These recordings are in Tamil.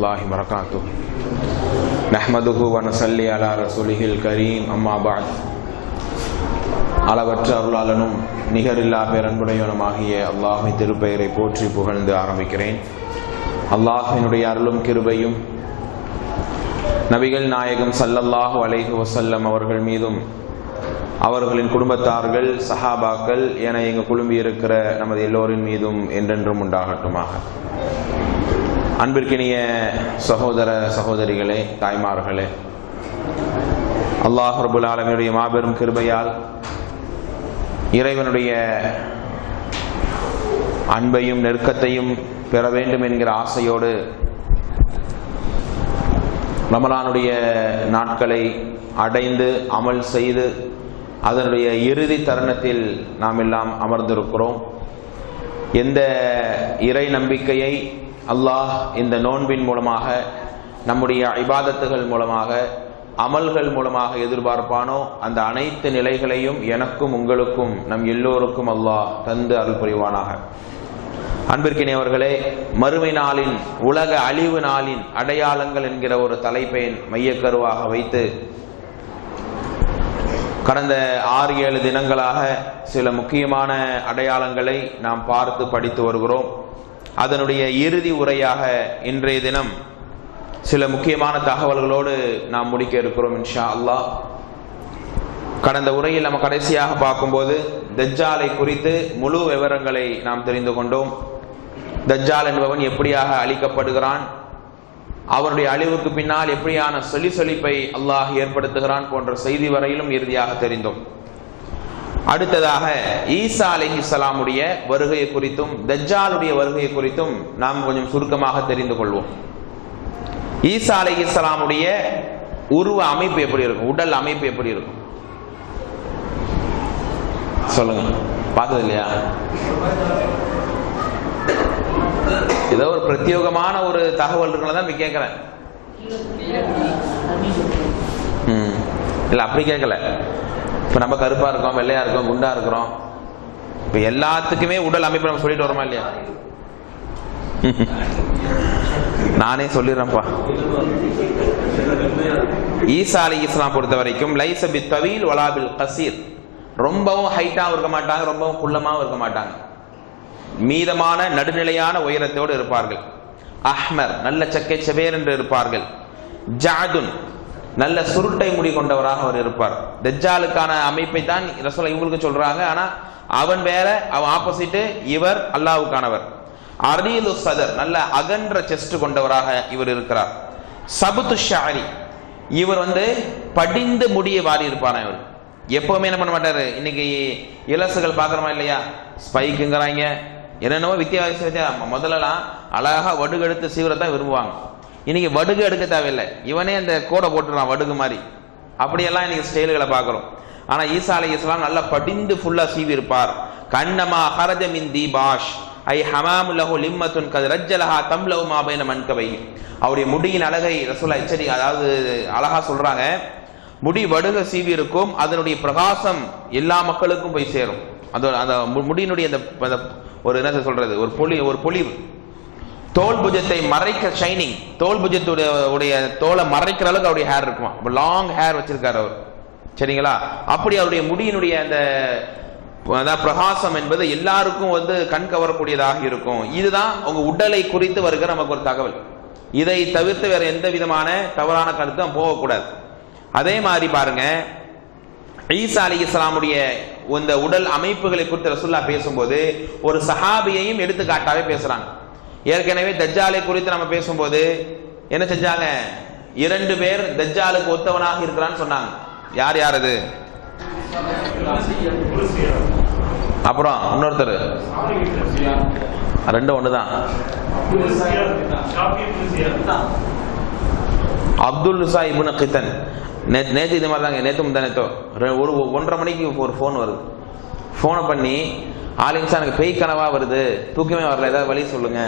الله وبركاته نحمده ونصلي على رسوله الكريم أما بعد அளவற்ற அருளாளனும் நிகரில்லா பேரன்புடையவனுமாகிய அல்லாஹ்வின் திருப்பெயரை போற்றி புகழ்ந்து ஆரம்பிக்கிறேன். அல்லாஹ்வினுடைய அருளும் கிருபையும் நபிகள் நாயகம் ஸல்லல்லாஹு அலைஹி வஸல்லம் அவர்கள் மீதும் அவர்களின் குடும்பத்தார்கள் சஹாபாக்கள் என இங்கு குழும்பி இருக்கிற நமது எல்லோரின் மீதும் என்றென்றும் உண்டாகட்டுமாக. அன்பிற்கினிய சகோதர சகோதரிகளே, தாய்மார்களே, அல்லாஹ் ரப்புல் ஆலமீனுடைய மாபெரும் கிருபையால் இறைவனுடைய அன்பையும் நெருக்கத்தையும் பெற வேண்டும் என்கிற ஆசையோடு ரமலானுடைய நாட்களை அடைந்து அமல் செய்து அதனுடைய இறுதி தருணத்தில் நாம் எல்லாம் அமர்ந்திருக்கிறோம். எந்த இறை நம்பிக்கையை அல்லாஹ் இந்த நோன்பின் மூலமாக, நம்முடைய இபாதத்துகள் மூலமாக, அமல்கள் மூலமாக எதிர்பார்ப்பானோ அந்த அனைத்து நிலைகளையும் எனக்கும் உங்களுக்கும் நம் எல்லோருக்கும் அல்லாஹ் தந்து அருள் புரிவானாக. அன்பிற்கினியவர்களே, மறுமை நாளின், உலக அழிவு நாளின் அடையாளங்கள் என்கிற ஒரு தலைப்பை மையக்கருவாக வைத்து கடந்த 6-7 தினங்களாக சில முக்கியமான அடையாளங்களை நாம் பார்த்து படித்து வருகிறோம். அதனுடைய இறுதி உரையாக இன்றைய தினம் சில முக்கியமான தகவல்களோடு நாம் முடிக்க இருக்கிறோம் இன்ஷா அல்லாஹ். கடந்த உரையில் நம்ம கடைசியாக பார்க்கும்போது தஜ்ஜாலை குறித்து முழு விவரங்களை நாம் தெரிந்து கொண்டோம். தஜ்ஜால் என்பவன் எப்படியாக அழிக்கப்படுகிறான், அவருடைய அழிவுக்கு பின்னால் எப்படியான சொலிப்பை அல்லாஹ் ஏற்படுத்துகிறான் போன்ற செய்தி வரையிலும் இறுதியாக தெரிந்தோம். அடுத்ததாக ஈசா அலைஹிஸ்ஸலாமுடைய வருகை குறித்தும் தஜ்ஜாலுடைய வருகை குறித்தும் நாம் கொஞ்சம் சுருக்கமாக தெரிந்து கொள்வோம். ஈசா அலைஹிஸ்ஸலாமுடைய உருவ அமைப்பு எப்படி இருக்கும், உடல் அமைப்பு எப்படி இருக்கும் சொல்லுங்க. பார்த்தது இல்லையா? ஏதோ ஒரு பிரத்யேகமான ஒரு தகவல் இருக்குன்னு கேட்கிறேன். இல்ல அப்படி கேட்கல. இப்ப நம்ம கருப்பா இருக்கோம், வெள்ளையா இருக்கோம், குண்டா இருக்கிறோம். இப்ப எல்லாத்துக்குமே உடல் அமைப்பு நம்ம சொல்லிட்டு வரோமா இல்லையா? நானே சொல்லிடுறேன்ப்பா. ஈசா அலைஹிஸ்ஸலாம் பொறுத்த வரைக்கும் லைஸ பித்தவீல் வலா பில் கஸீர், ரொம்பவும் ஹைட்டாவும் இருக்க மாட்டாங்க, ரொம்பவும் குள்ளமாவும் இருக்க மாட்டாங்க. மீதமான நடுநிலையான உயரத்தோடு இருப்பார்கள். அஹ்மர், நல்ல சக்கை செவேர் என்று இருப்பார்கள். ஜாதுன், நல்ல சுருட்டை முடி கொண்டவராக அவர் இருப்பார். தஜ்ஜாலுக்கான அமைப்பை தான் ரசூல் இவங்களுக்கு சொல்றாங்க. ஆனா அவன் வேற, அவன் ஆப்போசிட், இவர் அல்லாஹ்வுக்கானவர். அரீது சதர், நல்ல அகன்ற செஸ்ட் கொண்டவராக இவர் இருக்கிறார். சபுத்து ஷாரி, இவர் படிந்து முடிய வாரி இருப்பார். இவர் எப்பவுமே என்ன பண்ண மாட்டாரு. இன்னைக்கு இலசுகள் பாக்குறோமா இல்லையா, ஸ்பைக்குங்கிறாங்க, என்னென்னவோ வித்தியாசம். முதல்லலாம் அழகா வடுகு எடுத்து சீவிரத்தான் விரும்புவாங்க. இன்னைக்கு வடுகு எடுக்க தேவையில்லை, இவனே அந்த கோடை போட்டுறான் வடுகு மாதிரி. அப்படியெல்லாம் இன்னைக்கு ஸ்டைல்களை பார்க்கிறோம். ஆனா ஈசா அலைஹிஸ்ஸலாம் நல்லா படிந்து ஃபுல்லா சீவி இருப்பார். கண்ணமா ஹரஜ மின் தீபாஷ் ஐ ஹமாமு லஹு லிம்மத்துன் கத் ரஜ்ஜலஹா தம்லவு மா பைன மன்கபை. அவருடைய முடியின் அழகை ரசூல் எச்சரி, அதாவது அழகா சொல்றாங்க, முடி வடுக சீவி இருக்கும், அதனுடைய பிரகாசம் எல்லா மக்களுக்கும் போய் சேரும். அந்த முடியினுடைய அந்த ஒரு என்ன சொல்றது, ஒரு பொலிவு, தோல் புஜத்தை மறைக்க, ஷைனிங், தோல் புஜத்துடைய தோலை மறைக்கிற அளவுக்கு அவருடைய ஹேர் இருக்குமா. லாங் ஹேர் வச்சிருக்காரு அவர், சரிங்களா? அப்படி அவருடைய முடியினுடைய அந்த பிரகாசம் என்பது எல்லாருக்கும் கண் கவரக்கூடியதாக இருக்கும். இதுதான் உங்க உடலை குறித்து வருகிற நமக்கு ஒரு தகவல். இதை தவிர்த்து வேற எந்த விதமான தவறான கருத்தும் போகக்கூடாது. அதே மாதிரி பாருங்க, ஈசா அலைஹிஸ்ஸலாமுடைய இந்த உடல் அமைப்புகளை குறித்து ரசூலுல்லாஹ் பேசும்போது ஒரு சஹாபியையும் எடுத்துக்காட்டாவே பேசுறாங்க. ஏற்கனவே தஜ்ஜாலை குறித்து நம்ம பேசும்போது என்ன செஞ்சாங்க, 2 பேர் தஜ்ஜாலுக்கு ஒத்தவனாக இருக்கிறான்னு சொன்னாங்க. யார் யார் அது? அப்புறம் இன்னொருத்தர், ரெண்டும் ஒண்ணுதான். அப்துல் உஸா இப்னு கித்தன். நேற்று இது மாதிரி தாங்க, நேற்று முந்தானேத்தோ 1:30 மணிக்கு ஒரு ஃபோன் வருது. ஃபோனை பண்ணி, ஆலிம்சா எனக்கு பேய் கனவா வருது, தூக்கமே வரல, ஏதாவது வழி சொல்லுங்க.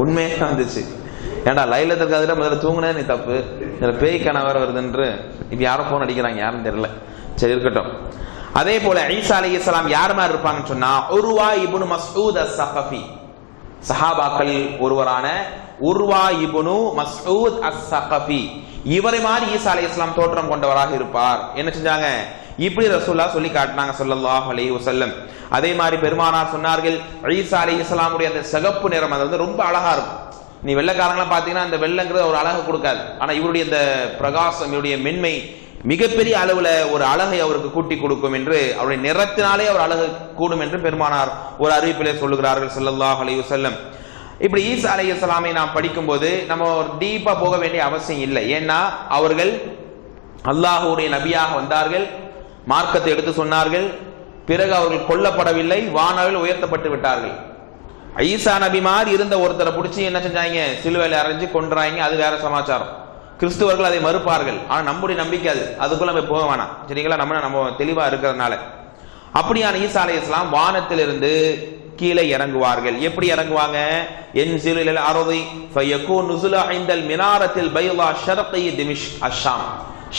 உண்மையே வந்துச்சு. ஏன்டா லைலத்துக்கு அதுல முதல்ல தூங்குனே நீ தப்பு, இதுல பேய் கனவா வருதுன்று இப்ப யாரும் ஃபோன் அடிக்கிறாங்க, யாரும் தெரியல. சரி, இருக்கட்டும். அதே போல ஈசா அலைஹிஸ்ஸலாம் யார் மாதிரி இருப்பாங்கன்னு சொன்னா, உர்வா இப்னு மஸ்ஊத் அஸ்-ஸகஃபி, சஹாபாக்களில் ஒருவரான உர்வா இப்னு மஸ்ஊத் அஸ்-ஸகஃபி, இவரை மாதிரி ஈசா அலைஹிஸ்ஸலாம் தோற்றம் கொண்டவராக இருப்பார். என்ன செஞ்சாங்க? இப்படி ரசூலுல்லாஹ் சொல்லி காட்டினாங்க ஸல்லல்லாஹு அலைஹி வஸல்லம். அதே மாதிரி பெருமானார் சொன்னார்கள், ஈசா அலைஹிஸ்ஸலாமுடைய அந்த சிகப்பு நிறம் அது வந்து ரொம்ப அழகா இருக்கும். நீ வெள்ளைக்காரங்களாம் பார்த்தீங்கன்னா அந்த வெள்ளைங்கிறது ஒரு அழகு கொடுக்காது. ஆனா இவருடைய இந்த பிரகாசம், இவருடைய மென்மை மிகப்பெரிய அளவுல ஒரு அழகை அவருக்கு கூட்டி கொடுக்கும் என்று, அவருடைய நிறத்தினாலே அவர் அழகு கூடும் என்று பெருமானார் ஒரு அறிவிப்பிலே சொல்லுகிறார்கள் ஸல்லல்லாஹு அலைஹி வஸல்லம். இப்படி ஈசா அலைஹிஸ்ஸலாமை நாம் படிக்கும்போது நம்ம ஒரு டீப்பா போக வேண்டிய அவசியம் இல்லை. ஏன்னா அவர்கள் அல்லாஹ்வுடைய நபியாக வந்தார்கள், மார்க்கத்தை எடுத்து சொன்னார்கள், பிறகு அவர்கள் கொல்லப்படவில்லை, வானவில் உயர்த்தப்பட்டு விட்டார்கள். ஈசா நபி மாதிரி இருந்த ஒருத்தரை பிடிச்சி என்ன செஞ்சாங்க? சிலுவையில் அரைஞ்சு கொன்றாங்க. அது வேற சமாச்சாரம். கிறிஸ்துவர்கள் அதை மறுப்பார்கள். ஆனா நம்முடைய நம்பிக்கை அதுக்குள்ள நம்ம போக வேணாம். சரிங்களா? நம்ம தெளிவா இருக்கிறதுனால அப்படியான ஈசா அலைஹிஸ்ஸலாம் வானத்திலிருந்து கீழே இறங்குவார்கள். எப்படி இறங்குவாங்க? யன்ஸிலு இலல் அர்தி ஃபயகூன் நுஸுலா இன்தல் மினாரத்தில் பைலா ஷர்கி திமிஷ்க் அஷாம்.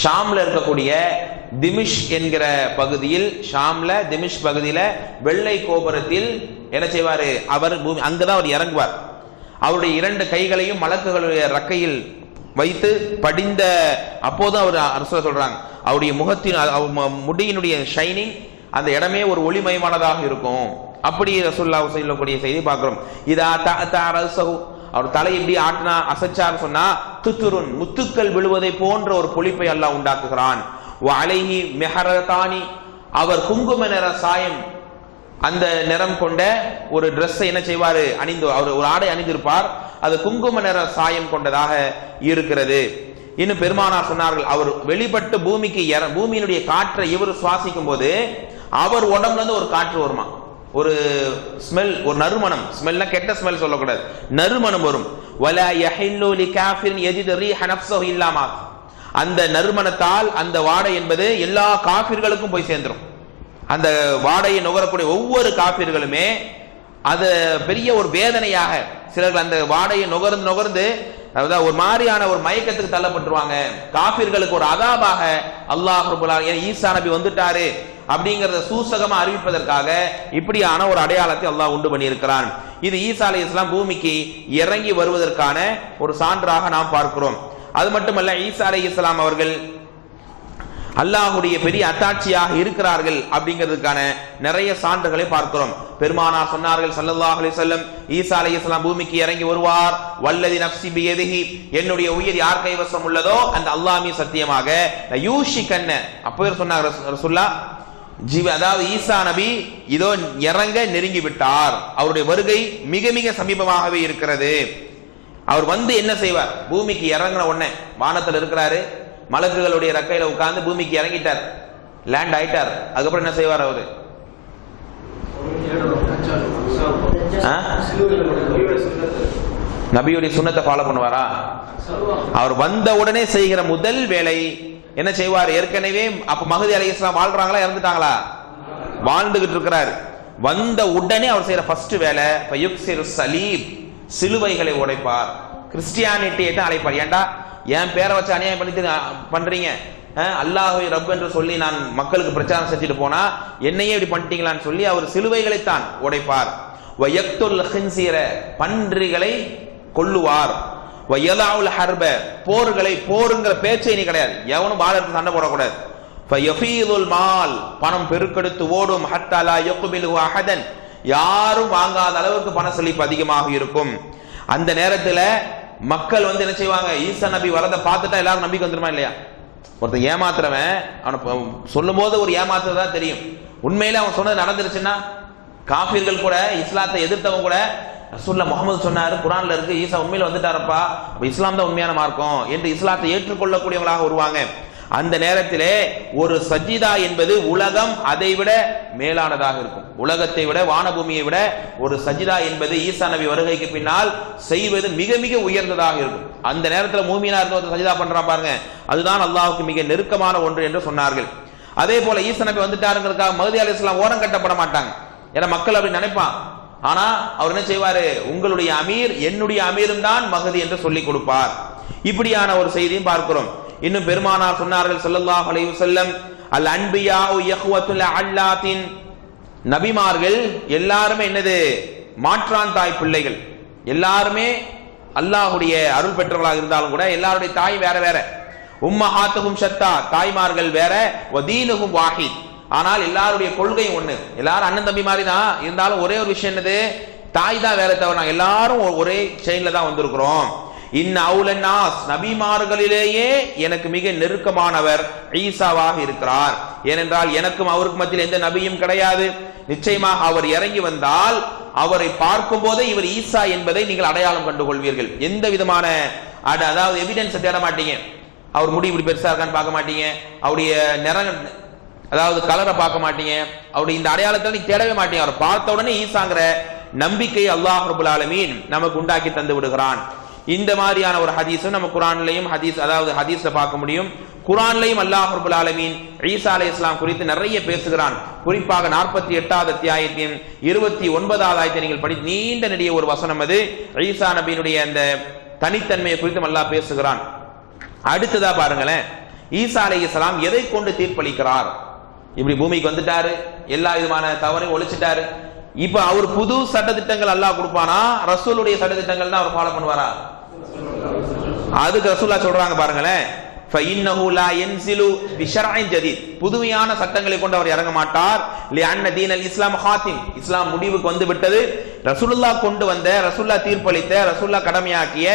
ஷாம்ல இருக்கக்கூடிய திமிஷ் என்கிற பகுதியில், ஷாம்ல திமிஷ் பகுதியில வெள்ளை கோபுரத்தில் என்ன செய்வாரு? அவர் அங்கதான் அவர் இறங்குவார். அவருடைய 2 கைகளையும் மலக்குகளுடைய ரக்கையில் வைத்து படிந்த அப்போது அவர் சொல்றாங்க, அவருடைய முகத்தின் முடியினுடைய ஷைனிங் அந்த இடமே ஒரு ஒளிமயமானதாக இருக்கும். அப்படி ரசூலுல்லாஹ் சொல்லக்கூடிய செய்தி பார்க்கிறோம். இதா தஅரஸஹு, அவர் தலை இப்படி ஆட்டினா அசைச்சார் சொன்னா துத்துருன், முத்துக்கள் விழுவதை போன்ற ஒரு பொழிப்பை அல்லாஹ் உண்டாக்குகிறான். வ அலைஹி மிஹரதானி, அவர் குங்கும நிற சாயம் அந்த நிறம் கொண்ட ஒரு டிரெஸ்ஸை என்ன செய்வாரு? அணிந்து, அவர் ஒரு ஆடை அணிந்திருப்பார், அது குங்கும நிற சாயம் கொண்டதாக இருக்கிறது. இன்னும் பெருமானார் சொன்னார்கள், அவர் வெளிப்பட்டு பூமியினுடைய காற்றை இவர் சுவாசிக்கும் போது அவர் உடம்புல இருந்து ஒரு காற்று வருமா, ஒரு ஸ்மெல், ஒரு நறுமணம். ஸ்மெல்னா கெட்ட ஸ்மெல் சொல்லக்கூடாது, நறுமணம் வரும். வலா யஹில்லு லிகாஃபிரின் யஜிது ரீஹ நஃப்ஸஹு இல்லா மா, அந்த நறுமணத்தால் அந்த வாடை என்பது எல்லா காஃபிர்களுக்கும் போய் சேர்ந்துரும். அந்த வாடையை நுகரக்கூடிய ஒவ்வொரு காஃபிர்களுமே அது பெரிய ஒரு வேதனையாக, சிலர்கள் அந்த வாடையை நுகர்ந்து அதாவது ஒரு மாதிரியான ஒரு மயக்கத்துக்கு தள்ளப்பட்டுருவாங்க. காஃபிர்களுக்கு ஒரு அதாபாக அல்லாஹ் ரப்பல் ஆலமீன் ஈசா நபி வந்துட்டாரு அப்படிங்கறத சூசகமா அறிவிப்பதற்காக இப்படியான ஒரு அடையாளத்தை அல்லாஹ் உண்டு பண்ணி இருக்கிறான். இது ஈசா அலைஹிஸ்ஸலாம் பூமிக்கு இறங்கி வருவதற்கான ஒரு சான்றாக நாம் பார்க்கிறோம். அது மட்டுமல்ல, ஈசா அலைஹிஸ்ஸலாம் அவர்கள் அல்லாஹ்வுடைய பெரிய அத்தாட்சியாக இருக்கிறார்கள் அப்படிங்கிறதுக்கான நிறைய சான்றுகளை பார்க்கிறோம். பெருமானார் சொன்னார்கள் ஸல்லல்லாஹு அலைஹி வஸல்லம், ஈசா அலைஹிஸ்ஸலாம் பூமிக்கு இறங்கி வருவார். வல்லதி நஃப்ஸி பியதிஹி, என்னுடைய உயிர் யார் கைவசம் உள்ளதோ அந்த அல்லாஹ் மீது சத்தியமாக, யூஷிகன்ன, அப்பவே சொன்னாங்க ரசூலுல்லாஹ், அதாவது ஈசா நபி இதோ இறங்க நெருங்கி விட்டார், அவருடைய வருகை மிக மிக சமீபமாகவே இருக்கிறது. அவர் வந்து என்ன செய்வார்? பூமிக்கு இறங்கின உடனே வானத்தில் இருக்கிறாரு, மலக்குகளுடைய ரக்கையில உட்கார்ந்து பூமிக்கு இறங்கிட்டார், லேண்ட் ஆயிட்டார். அதுக்கப்புறம் என்ன செய்வார்? அவரு நபியுடைய சுன்னத்தை ஃபாலோ பண்ணுவாரா? அவர் வந்த உடனே செய்கிற முதல் வேலை என்ன செய்வார்? ஏற்கனவே அப்ப மஹ்தி அலைஹிஸ்ஸலாம் வாழ்றாங்களா, இறந்துட்டாங்களா? வாழ்ந்துகிட்டு இருக்கிறார். வந்த உடனே அவர் செய்யற ஃபர்ஸ்ட் வேலை ஃபயுக்ஸிரு ஸலீப், சிலுவைகளை உடைப்பார். கிறிஸ்டியானிட்டியை தான் அழைப்பார். ஏண்டா என் பேரை வச்சு அநியாயம் பண்றீங்க, அல்லாஹ்வை ரப் என்று சொல்லி நான் மக்களுக்கு பிரச்சாரம் செஞ்சுட்டு போனா என்னையே இப்படி பண்ணிட்டீங்களான்னு சொல்லி அவர் சிலுவைகளைத்தான் உடைப்பார். வயக்துல் ஹின்ஸீர, பன்றிகளை கொல்லுவார். வயலாவுல் ஹர்ப, போர்களை, போருங்கிற பேச்சே நீ கிடையாது, எவனும் பாலத்துக்கு சண்டை போடக்கூடாது. ஃபயஃபீதுல் மால், பணம் பெருக்கெடுத்து ஓடும். ஹத்தா லா யக்பிலு அஹதன், யாரும் வாங்காத அளவுக்கு பண செழிப்பு அதிகமாக இருக்கும். அந்த நேரத்தில் மக்கள் வந்து என்ன செய்வாங்க? ஈசா நபி வரதை பார்த்துட்டா எல்லாரும் நம்பிக்கை வந்துருமா இல்லையா? ஒருத்தன் ஏமாத்துறவன் அவனை சொல்லும் போது ஒரு ஏமாத்துறதா தெரியும், உண்மையில அவன் சொன்னது நடந்துருச்சுன்னா, காஃபிர்கள் கூட இஸ்லாத்தை எதிர்த்தவங்க கூட ரசூலுல்லாஹ் முஹம்மது சொன்னாரு, குர்ஆன்ல இருக்கு, ஈசா உண்மையில வந்துட்டாரப்பா, அப்ப இஸ்லாம் தான் உண்மையான மார்க்கம் என்று இஸ்லாத்தை ஏற்றுக்கொள்ளக்கூடியவங்களாக வருவாங்க. அந்த நேரத்திலே ஒரு சஜிதா என்பது உலகம் அதை விட மேலானதாக இருக்கும். உலகத்தை விட, வானபூமியை விட ஒரு சஜிதா என்பது ஈசா நபி வருகைக்கு பின்னால் செய்வது மிக மிக உயர்ந்ததாக இருக்கும். அந்த நேரத்தில் மூமினா இருந்து ஒரு சஜிதா பண்றான் பாருங்க, அதுதான் அல்லாஹ்வுக்கு மிக நெருக்கமான ஒன்று என்று சொன்னார்கள். அதே போல ஈசா நபி வந்துட்டாருங்கிறதுக்காக மஹ்தி அலைஹிஸ்ஸலாம் ஓரம் கட்டப்பட மாட்டாங்க. ஏன்னா மக்கள் அப்படி நினைப்பான். ஆனா அவர் என்ன செய்வாரு? உங்களுடைய அமீர் என்னுடைய அமீரும் தான் மஹ்தி என்று சொல்லிக் கொடுப்பார். இப்படியான ஒரு செய்தியும் பார்க்கிறோம். இன்னும் பெருமானார் சொன்னார்கள் ஸல்லல்லாஹு அலைஹி வஸல்லம், அல் அன்பியாஉ இஹ்வத்துல் அல்லாத்தின், நபிமார்கள் எல்லாருமே என்னது? மாற்றான் தாய் பிள்ளைகள். எல்லாருமே அல்லாஹ்வுடைய அருள் பெற்றவர்களாக இருந்தாலும் கூட எல்லாருடைய தாய் வேற வேற. உம்மஹாத்துஹும் ஷத்தா, தாய்மார்கள் வேற. வதீனுஹும் வாஹித், ஆனால் எல்லாருடைய கொள்கை ஒண்ணு. எல்லாரும் அண்ணன் தம்பி மாதிரி தான் இருந்தாலும் ஒரே ஒரு விஷயம் என்னது, தாய் தான் வேற தவிர எல்லாரும் ஒரே செயின்ல தான் வந்திருக்கிறோம். இன்ன அவுலன்னாஸ், நபிமார்களிலேயே எனக்கு மிக நெருக்கமானவர் ஈசாவாக இருக்கிறார். ஏனென்றால் எனக்கும் அவருக்கு மத்தியில் எந்த நபியும் கிடையாது. நிச்சயமாக அவர் இறங்கி வந்தால் அவரை பார்க்கும் போதே இவர் ஈசா என்பதை நீங்கள் அடையாளம் கண்டு கொள்வீர்கள். எந்த விதமான அதாவது எவிடன்ஸ் தேட மாட்டீங்க. அவர் முடி இப்படி பெருசா இருக்கான்னு பார்க்க மாட்டீங்க, அவருடைய நிறம் அதாவது கலரை பார்க்க மாட்டீங்க, அவருடைய இந்த அடையாளத்தை நீங்க தேடவே மாட்டீங்க. அவர் பார்த்த உடனே ஈசாங்கிற நம்பிக்கை அல்லாஹ் ரப்பல் ஆலமீன் நமக்கு உண்டாக்கி தந்து விடுகிறான். இந்த மாதிரியான ஒரு ஹதீஸும் நம்ம குர்ஆன்லயும் ஹதீஸ்ல பார்க்க முடியும். குர்ஆன்லயும் அல்லாஹ் ரப்பல் ஆலமீன் ஈசா அலைஹிஸ்ஸலாம் குறித்து நிறைய பேசுகிறான். குறிப்பாக 48வது அத்தியாயத்தின் 29வது ஆயத்தை நீங்கள் படித்து நீண்ட நெடிய ஒரு வசனம் அது. ஈசா நபியினுடைய அந்த தனித்தன்மையை குறித்து அல்லாஹ் பேசுகிறான். அடுத்ததா பாருங்களேன், ஈசா அலைஹிஸ்ஸலாம் எதை கொண்டு தீர்ப்பளிக்கிறார்? இப்படி பூமிக்கு வந்துட்டாரு, எல்லா விதமான தவறையும் ஒழிச்சிட்டாரு. இப்ப அவர் புது சட்டத்திட்டங்கள் அல்லாஹ் கொடுப்பானா, ரசூலுடைய சட்டத்திட்டங்கள் தான் அவர் ஃபாலோ பண்ணுவாரா? அதுக்கு ரசூலுல்லாஹ் சொல்றாங்க பாருங்களேன், ஃபஇன்னஹு லா யன்ஸிலு பிஷர்இன் ஜதீத், புதுமையான சட்டங்களை கொண்டு அவர் இறங்க மாட்டார். லிஅன்ன தீனல் இஸ்லாம் ஹாத்திம், இஸ்லாம் முடிவுக்கு வந்து விட்டது. ரசூலுல்லாஹ் கொண்டு வந்த, ரசூலுல்லாஹ் தீர்ப்பளித்த, ரசூலுல்லாஹ் கடமையாக்கிய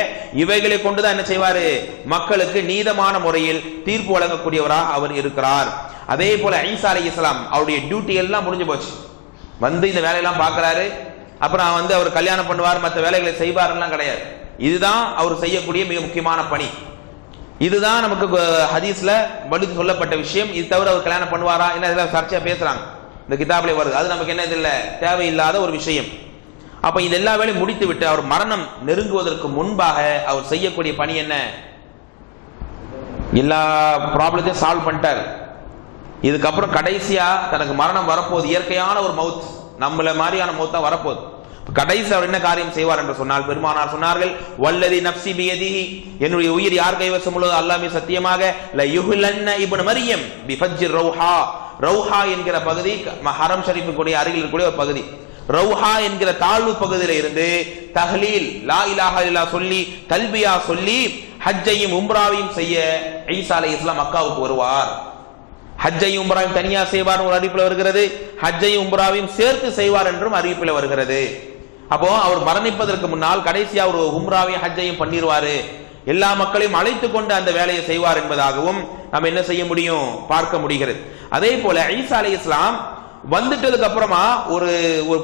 இவைகளை கொண்டுதான் என்ன செய்வாரு, மக்களுக்கு நீதமான முறையில் தீர்ப்பு வழங்கக்கூடியவராக அவர் இருக்கிறார். அதே போல ஈசா அலைஹிஸ்ஸலாம் அவருடைய டியூட்டி எல்லாம் முடிஞ்சு போச்சு. வந்து இந்த வேலையெல்லாம் பார்க்கிறாரு, அப்புறம் அவர் கல்யாணம் பண்ணுவார், மற்ற வேலைகளை செய்வார்லாம் கிடையாது. இதுதான் அவர் செய்யக்கூடிய மிக முக்கியமான பணி. இதுதான் நமக்கு ஹதீஸ்ல வலிது சொல்லப்பட்ட விஷயம். இது தவிர அவர் கல்யாணம் பண்ணுவாரா என்ன, இதெல்லாம் சர்ச்சையா பேசுறாங்க, இந்த கிதாபிலே வருது. அது நமக்கு என்ன இல்ல, தேவையில்லாத ஒரு விஷயம். அப்ப இது எல்லா வேலையும் முடித்து விட்டு அவர் மரணம் நெருங்குவதற்கு முன்பாக அவர் செய்யக்கூடிய பணி என்ன? எல்லா ப்ராப்ளத்தையும் சால்வ் பண்ணிட்டார். இதுக்கப்புறம் கடைசியா தனக்கு மரணம் வரப்போகுது, இயற்கையான ஒரு மவுத், நம்மள மாதிரியான மவுத்தா வரப்போகுது. கடைசி அவர் என்ன காரியம் செய்வார் என்று சொன்னால், பெருமானார் சொன்னார்கள், வல்லதி நப்சி பியதிஹி, என்னுடைய உயிர் யார் கைவசம் உள்ளதோ அல்லாஹ் மீது சத்தியமாக, ல யுஹ்லன்ன இப்னு மரியம் பிஃபஜ்ர் ரௌஹா, ரௌஹா என்கிற பகுதி ஹரம் ஷரீஃபுக்கு அருகில் இருக்கக்கூடிய ஒரு பகுதி. ரௌஹா என்கிற தாழ்வு பகுதியில இருந்து தஹ்லீல் லா இலாஹா இல்லல்லாஹ் சொல்லி தல்பியா சொல்லி ஹஜ்ஜையும் உம்ராவையும் செய்ய ஈசா அலைஹிஸ்ஸலாம் மக்காவுக்கு வருவார். ஹஜ்ஜையும் உம்ராவையும் தனியா செய்வார் ஒரு அறிவிப்பில் வருகிறது, ஹஜ்ஜையும் உம்ராவையும் சேர்த்து செய்வார் என்றும் அறிவிப்பில் வருகிறது. அப்போ அவர் மரணிப்பதற்கு முன்னால் கடைசியா ஒரு உம்ராவையும் ஹஜ்ஜையும் பண்ணிடுவாரு, எல்லா மக்களையும் அழைத்து கொண்டு அந்த வேலையை செய்வார் என்பதாகவும் நம்ம என்ன செய்ய முடியும், பார்க்க முடிகிறது. அதே போல ஈசா அலைஹிஸ்ஸலாம் வந்துட்டதுக்கு அப்புறமா ஒரு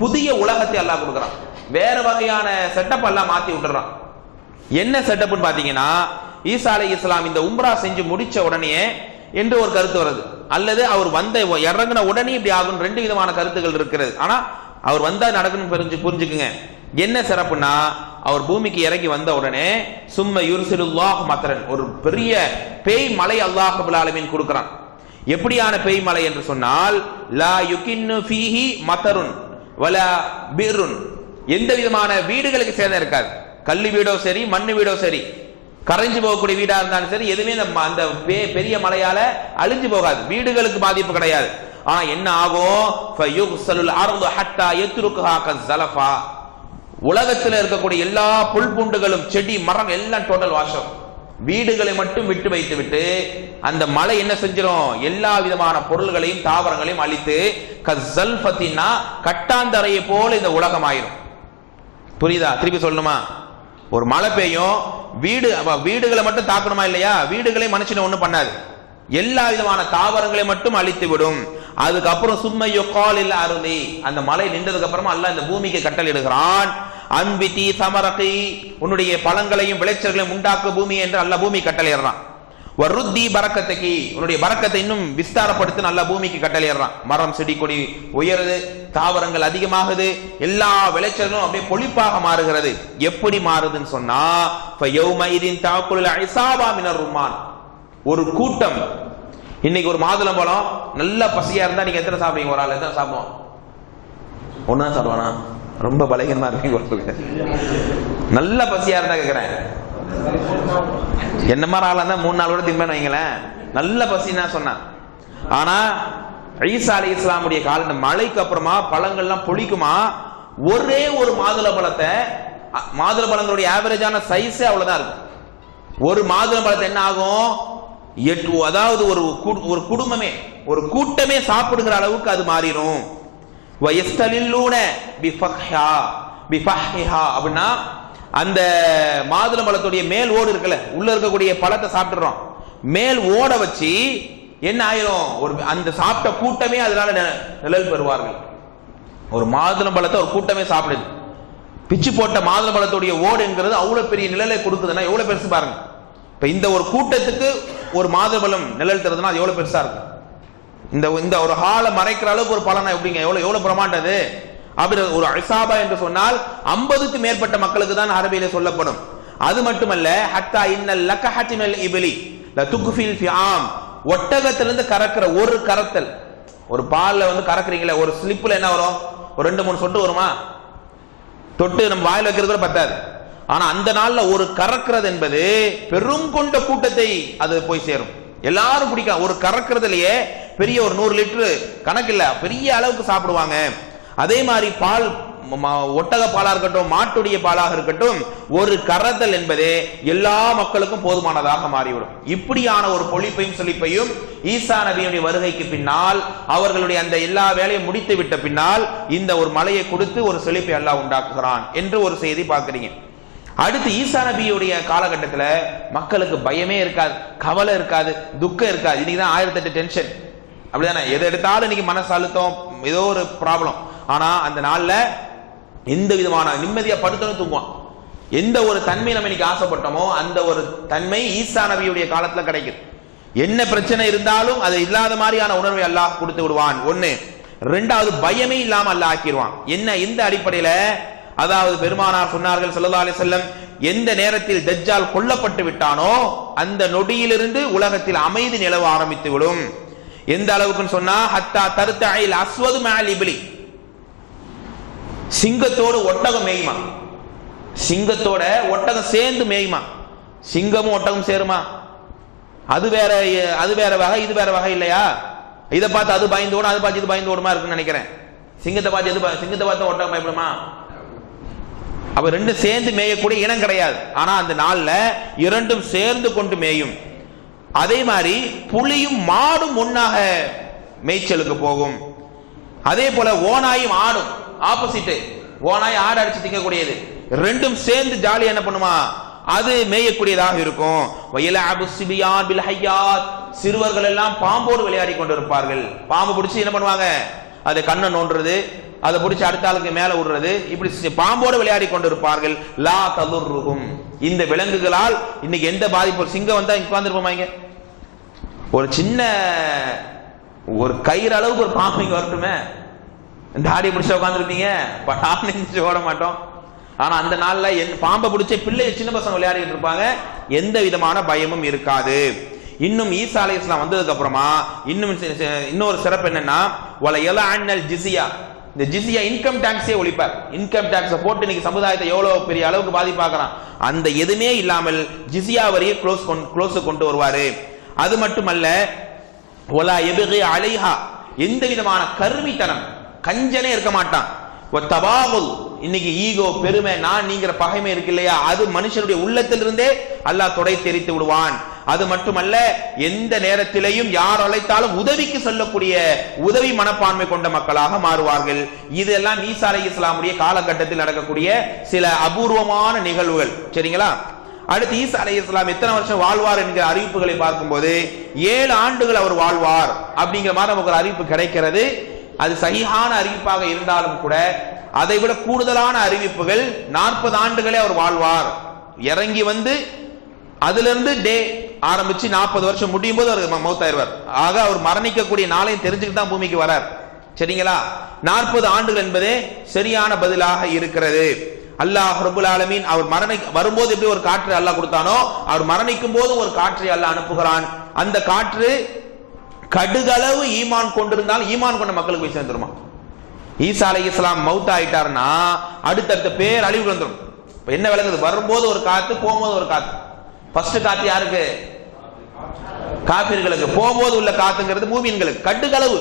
புதிய உலகத்தை அல்லாஹ் கொடுக்குறான். வேற வகையான செட்டப் எல்லாம் மாத்தி விட்டுறான். என்ன செட்டப்னு பாத்தீங்கன்னா, ஈசா அலைஹிஸ்ஸலாம் இந்த உம்ரா செஞ்சு முடிச்ச உடனே என்று ஒரு கருத்து வருது, அல்லது அவர் வந்த இறங்கின உடனே இப்படி ஆகும், ரெண்டு விதமான கருத்துகள் இருக்கிறது. ஆனா அவர் வந்தா நடக்கணும் புரிஞ்சுக்குங்க. என்ன சிறப்புனா, அவர் பூமிக்கு இறங்கி வந்த உடனே சும்ம யுர்சிலுல்லாஹ் மத்ரன், ஒரு பெரிய பேய் மலை அல்லாஹ் ரப்பல் ஆலமீன் கொடுக்கிறான். எப்படியான பேய் மலை என்று சொன்னால், லா யுகின்னு ஃபீஹி மதருன் வலா பிர்ருன், எந்த விதமான வீடுகளுக்கு சேதம் இருக்காது. கல்லு வீடோ சரி, மண்ணு வீடோ சரி, கரைஞ்சு போகக்கூடிய வீடா இருந்தாலும் சரி, எதுவுமே அந்த பெரிய மலையால அழிஞ்சு போகாது, வீடுகளுக்கு பாதிப்பு கிடையாது. ஆனா என்ன ஆகும், ஃபயுக்ஸலுல் அர்து ஹத்தா யத்ருகுஹா கஸலஃபா, உலகத்தில் இருக்கக்கூடிய எல்லா புல் பூண்டுகளும் செடி மரம் எல்லாம் டோட்டல் வாஷம், வீடுகளை மட்டும் விட்டு வைத்து விட்டு அந்த மலை என்ன செஞ்சிடும், எல்லா விதமான பொருள்களையும் தாவரங்களையும் அழித்து கஸல்ஃபத்தினா கட்டாந்தரையை போல இந்த உலகம் ஆயிரும். புரியுதா? திருப்பி சொல்லணுமா? ஒரு மழை பெய்யும், வீடுகளை மட்டும் தாக்கணுமா இல்லையா, வீடுகளை மனுஷனை ஒண்ணும் பண்ணாது, எல்லா விதமான தாவரங்களை மட்டும் அழித்து விடும். அதுக்கப்புறம் சும்மா யுகாலில் அருளி, அந்த மலை நின்றதுக்கு அப்புறமா அல்லாஹ் இந்த பூமிக்கு கட்டளையிடுகிறான், அன்பிதி சமரகி, உன்னுடைய பழங்களையும் விளைச்சல்களையும் உண்டாக்க பூமி என்று அல்லாஹ் பூமி கட்டளையிடுறான். வருத்தி பரக்கத்துக்கு, உன்னுடைய பரக்கத்தை இன்னும் விஸ்தாரப்படுத்தி நல்ல பூமிக்கு கட்டளையிடுறான். மரம் செடி கொடி உயருது, தாவரங்கள் அதிகமாகுது, எல்லா விளைச்சல்களும் அப்படியே பொழிப்பாக மாறுகிறது. எப்படி மாறுதுன்னு சொன்னா, ஒரு கூட்டம், இன்னைக்கு ஒரு மாதுளம்பழம் நல்ல பசியா இருந்தா நீங்க எத்தனை சாப்பிடுவீங்க? ஒரு ஆள் எத்தனை சாப்பிடுவோம்? ஒண்ணுதான் சாப்பிடுவானா? ரொம்ப பலகீனமா இருக்கீங்க. நல்ல பசியா இருந்தா கேக்குறேன், என்ன மாதிரி ஆளா இருந்தா 3 நாள் கூட திம்பேன்னு வைங்களேன், நல்ல பசின்னா சொன்னான். ஆனா ஈசா அலைஹிஸ்ஸலாமுடைய கால மழைக்கு அப்புறமா பழங்கள்லாம் பொழிக்குமா, ஒரே ஒரு மாதுளை பழத்தை மாதுளம்பழங்களுடைய ஆவரேஜான சைஸே அவ்வளவுதான் இருக்கும். ஒரு மாதுளம்பழத்தை என்ன ஆகும், அதாவது ஒரு குடும்பமே ஒரு கூட்டமே சாப்பிடுகிற அளவுக்கு அது மாறிடும். அப்படின்னா அந்த மாதுளம்பழத்துடைய மேல் ஓடு இருக்குல்ல, உள்ள இருக்கக்கூடிய பழத்தை சாப்பிட்டுறோம், மேல் ஓட வச்சு என்ன ஆயிரும், ஒரு அந்த சாப்பிட்ட கூட்டமே அதனால நிழல் பெறுவார்கள். ஒரு மாதுளம்பழத்தை ஒரு கூட்டமே சாப்பிடுது, பிச்சு போட்ட மாதுளம்பழத்துடைய ஓடுங்கிறது அவ்வளவு பெரிய நிழலை கொடுக்குதுன்னா எவ்வளவு பெருசு பாருங்க. இப்ப இந்த ஒரு கூட்டத்துக்கு ஒரு மாதுளம்பழம் நிழல் தருதுன்னா அது எவ்வளவு பெருசா இருக்கு. இந்த ஒரு ஹாலை மறைக்கிற அளவுக்கு ஒரு பலனா எப்படிங்க, எவ்வளவு பிரமாண்டது. அப்படி ஒரு இசாபா என்று சொன்னால் 50க்கு மேற்பட்ட மக்களுக்கு தான் அரபியில சொல்லப்படும். அது மட்டுமல்ல, ஹத்தா இன்னல் லகஹதி மினல் இப்லி லதுக்ஃபில் ஃபிஆம், ஒட்டகத்திலிருந்து கறக்கிற ஒரு கறத்தல், ஒரு பால்ல வந்து கறக்குறீங்களே ஒரு ஸ்லிப்ல என்ன வரும், ஒரு 2-3 சொட்டு வருமா, தொட்டு நம்ம வாயில வைக்கிறது பத்தாது. ஆனா அந்த நாள்ல ஒரு கறக்கிறது என்பது பெரும் கொண்ட கூட்டத்தை அது போய் சேரும். எல்லாரும் குடிக்கலாம். ஒரு கறக்கிறதுலயே பெரிய ஒரு 100 லிட்டர் கணக்கு இல்ல, பெரிய அளவுக்கு சாப்பிடுவாங்க. அதே மாதிரி பால், ஒட்டக பாலா இருக்கட்டும், மாட்டுடைய பாலாக இருக்கட்டும், ஒரு கறத்தல் என்பதே எல்லா மக்களுக்கும் போதுமானதாக மாறிவிடும். இப்படியான ஒரு பொழிப்பையும் செழிப்பையும் ஈசா நபியுடைய வருகைக்கு பின்னால், அவர்களுடைய அந்த எல்லா வேலையும் முடித்து விட்ட பின்னால் இந்த ஒரு மலையை கொடுத்து ஒரு செழிப்பை அல்லாஹ் உண்டாக்குகிறான் என்று ஒரு செய்தி பார்க்கிறீங்க. அடுத்து ஈசா நபியுடைய காலகட்டத்தில் மக்களுக்கு பயமே இருக்காது, கவலை இருக்காது, துக்கம் இருக்காது. இன்னைக்குதான் 1008 டென்ஷன், அப்படிதானே, எதை எடுத்தாலும் இன்னைக்கு மனசு அழுத்தம், ஏதோ ஒரு ப்ராப்ளம். ஆனா அந்த நாள்ல எந்த விதமான நிம்மதியா படுத்தணும் தூங்குவான். எந்த ஒரு தன்மை நம்ம இன்னைக்கு ஆசைப்பட்டோமோ அந்த ஒரு தன்மை ஈசா நபியுடைய காலத்துல கிடைக்குது. என்ன பிரச்சனை இருந்தாலும் அது இல்லாத மாதிரியான உணர்வை அல்லாஹ் கொடுத்து விடுவான். ஒண்ணு. ரெண்டாவது, பயமே இல்லாம அல்லாஹ் ஆக்கிடுவான். என்ன, இந்த அடிப்படையில, அதாவது பெருமானார் சொன்னார்கள் ஸல்லல்லாஹு அலைஹி வஸல்லம், எந்த நேரத்தில் தஜ்ஜால் கொல்லப்பட்டு விட்டானோ அந்த நொடியிலிருந்து உலகத்தில் அமைதி நிலவ ஆரம்பித்து விடும். எந்த அளவுக்குன்னு சொன்னா, ஹத்தா தர்தஇல் அஸ்வது மஅல் இப்லி, சிங்கத்தோடு ஒட்டகம் மேயுமா, சிங்கத்தோட ஒட்டகம் சேர்ந்து மேயுமா. சிங்கமும் ஒட்டகம் சேருமா? அது வேற வகை, இது வேற வகை இல்லையா? இதை பார்த்து அது பயந்து ஓடும், அதை பார்த்து இது பயந்து ஓடுமா இருக்குன்னு நினைக்கிறேன். சிங்கத்தை பார்த்து ஒட்டகம் பயப்படுமா? அப்ப ரெண்டும் சேர்ந்து மேயக்கூடிய இனம் கிடையாது. ஆனா அந்த நாள்ல இரண்டும் சேர்ந்து கொண்டு மேயும். அதே மாதிரி புலியும் மாடும் ஒன்னாக மேய்ச்சலுக்கு போகும். அதே போல ஓனாயும் ஆடும் ஆப்போசிட், ஓனாய் ஆடு அடிச்சு திங்கக்கூடியது, ரெண்டும் சேர்ந்து ஜாலியா என்ன பண்ணுமா, அது மேயக்கூடியதாக இருக்கும். சிறுவர்கள் எல்லாம் பாம்போடு விளையாடி கொண்டிருப்பார்கள். பாம்பு பிடிச்சி என்ன பண்ணுவாங்க, அதை கண்ணை நோண்டுறது, அதை பிடிச்சி அடுத்த ஆளுக்கு மேல விடுறது, இப்படி பாம்போடு விளையாடி கொண்டிருப்பார்கள். லா ததுர்ருஹும், இந்த விலங்குகளால் இன்னைக்கு எந்த பாதிப்பு. சிங்கம் வந்தா இங்க உட்கார்ந்துருப்போமா, இங்க ஒரு சின்ன ஒரு கயிறு அளவுக்கு ஒரு பாம்பு இங்க வரட்டுமே, தாடி பிடிச்ச உட்காந்துருப்பீங்க, பட்டான்னு ஓட மாட்டோம். ஆனா அந்த நாள்ல பாம்பை பிடிச்ச பிள்ளை சின்ன பசங்க விளையாடிட்டு இருப்பாங்க, எந்த விதமான பயமும் இருக்காது. இன்னும் ஈசா அலைஹிஸ்ஸலாம் வந்ததுக்கு அப்புறமா இன்னொரு சிறப்பு என்னன்னா, வல யலஅன்னல் ஜிஸியா, இந்த ஜிஸியா இன்கம் டாக்ஸே ஒழிப்பார். இன்கம் டாக்ஸை போட்டு இன்னைக்கு சமுதாயத்தை எவ்வளவு பெரிய அளவுக்கு பாதிப்பாக்குறான், அந்த எதுவுமே இல்லாமல் ஜிஸியா வரியை க்ளோஸ் கொண்டு வருவாரு. அது மட்டுமல்ல, வலா யப்கி அலைஹா, எந்த விதமான கருமித்தனம், கஞ்சனே இருக்க மாட்டான். தபாகுல், இன்னைக்கு ஈகோ, பெருமை, நான் நீங்கிற பகைமை இருக்கு இல்லையா, அது மனுஷனுடைய உள்ளத்திலிருந்தே அல்லாஹ் தொடை தெரித்து விடுவான். அது மட்டுமல்ல, எந்த நேரத்திலையும் யார் அழைத்தாலும் உதவிக்கு சொல்லக்கூடிய உதவி மனப்பான்மை கொண்ட மக்களாக மாறுவார்கள். இதெல்லாம் ஈசா அலைஹிஸ்ஸலாமுடைய காலகட்டத்தில் நடக்கக்கூடிய சில அபூர்வமான நிகழ்வுகள். சரிங்களா? அடுத்து ஈசா அலைஹிஸ்ஸலாம் எத்தனை வருஷம் வாழ்வார் என்கிற அறிவிப்புகளை பார்க்கும்போது 7 ஆண்டுகள் அவர் வாழ்வார் அப்படிங்கிற மாதிரி நமக்கு ஒரு அறிவிப்பு கிடைக்கிறது. அது சஹீஹான அறிவிப்பாக இருந்தாலும் கூட அதை விட கூடுதலான அறிவிப்புகள் 40 ஆண்டுகளே அவர் வாழ்வார், இறங்கி வந்து அதிலிருந்து டே ஆரம்பிச்சு 40 வருஷம் முடியும் போது அவர் மௌத்தாயிருவார். ஆக அவர் மரணிக்கக்கூடிய நாளையும் தெரிஞ்சுக்கிட்டு தான் பூமிக்கு வரார். சரிங்களா? 40 ஆண்டுகள் என்பதே சரியான பதிலாக இருக்கிறது. அல்லாஹ் ரப்புல் ஆலமீன் அவர் வரும்போது எப்படி ஒரு காற்று அல்லாஹ் கொடுத்தானோ, அவர் மரணிக்கும் போது ஒரு காற்றை அல்லாஹ் அனுப்புகிறான். அந்த காற்று கடுகளவு ஈமான் கொண்டிருந்தாலும் ஈமான் கொண்ட மக்களுக்கு போய் சேர்ந்துருமா. ஈசா அலைஹிஸ்ஸலாம் மௌத் ஆயிட்டாருன்னா அடுத்தடுத்த பேர் அழிவு வந்துடும். என்ன விளங்குது, வரும்போது ஒரு காத்து, போகும்போது ஒரு காத்து. ஃபர்ஸ்ட் காத்து யாருக்கு? காபிர்களுக்கு. போகும்போது உள்ள காத்துங்கிறது மூமின்களுக்கு. கடுகளவு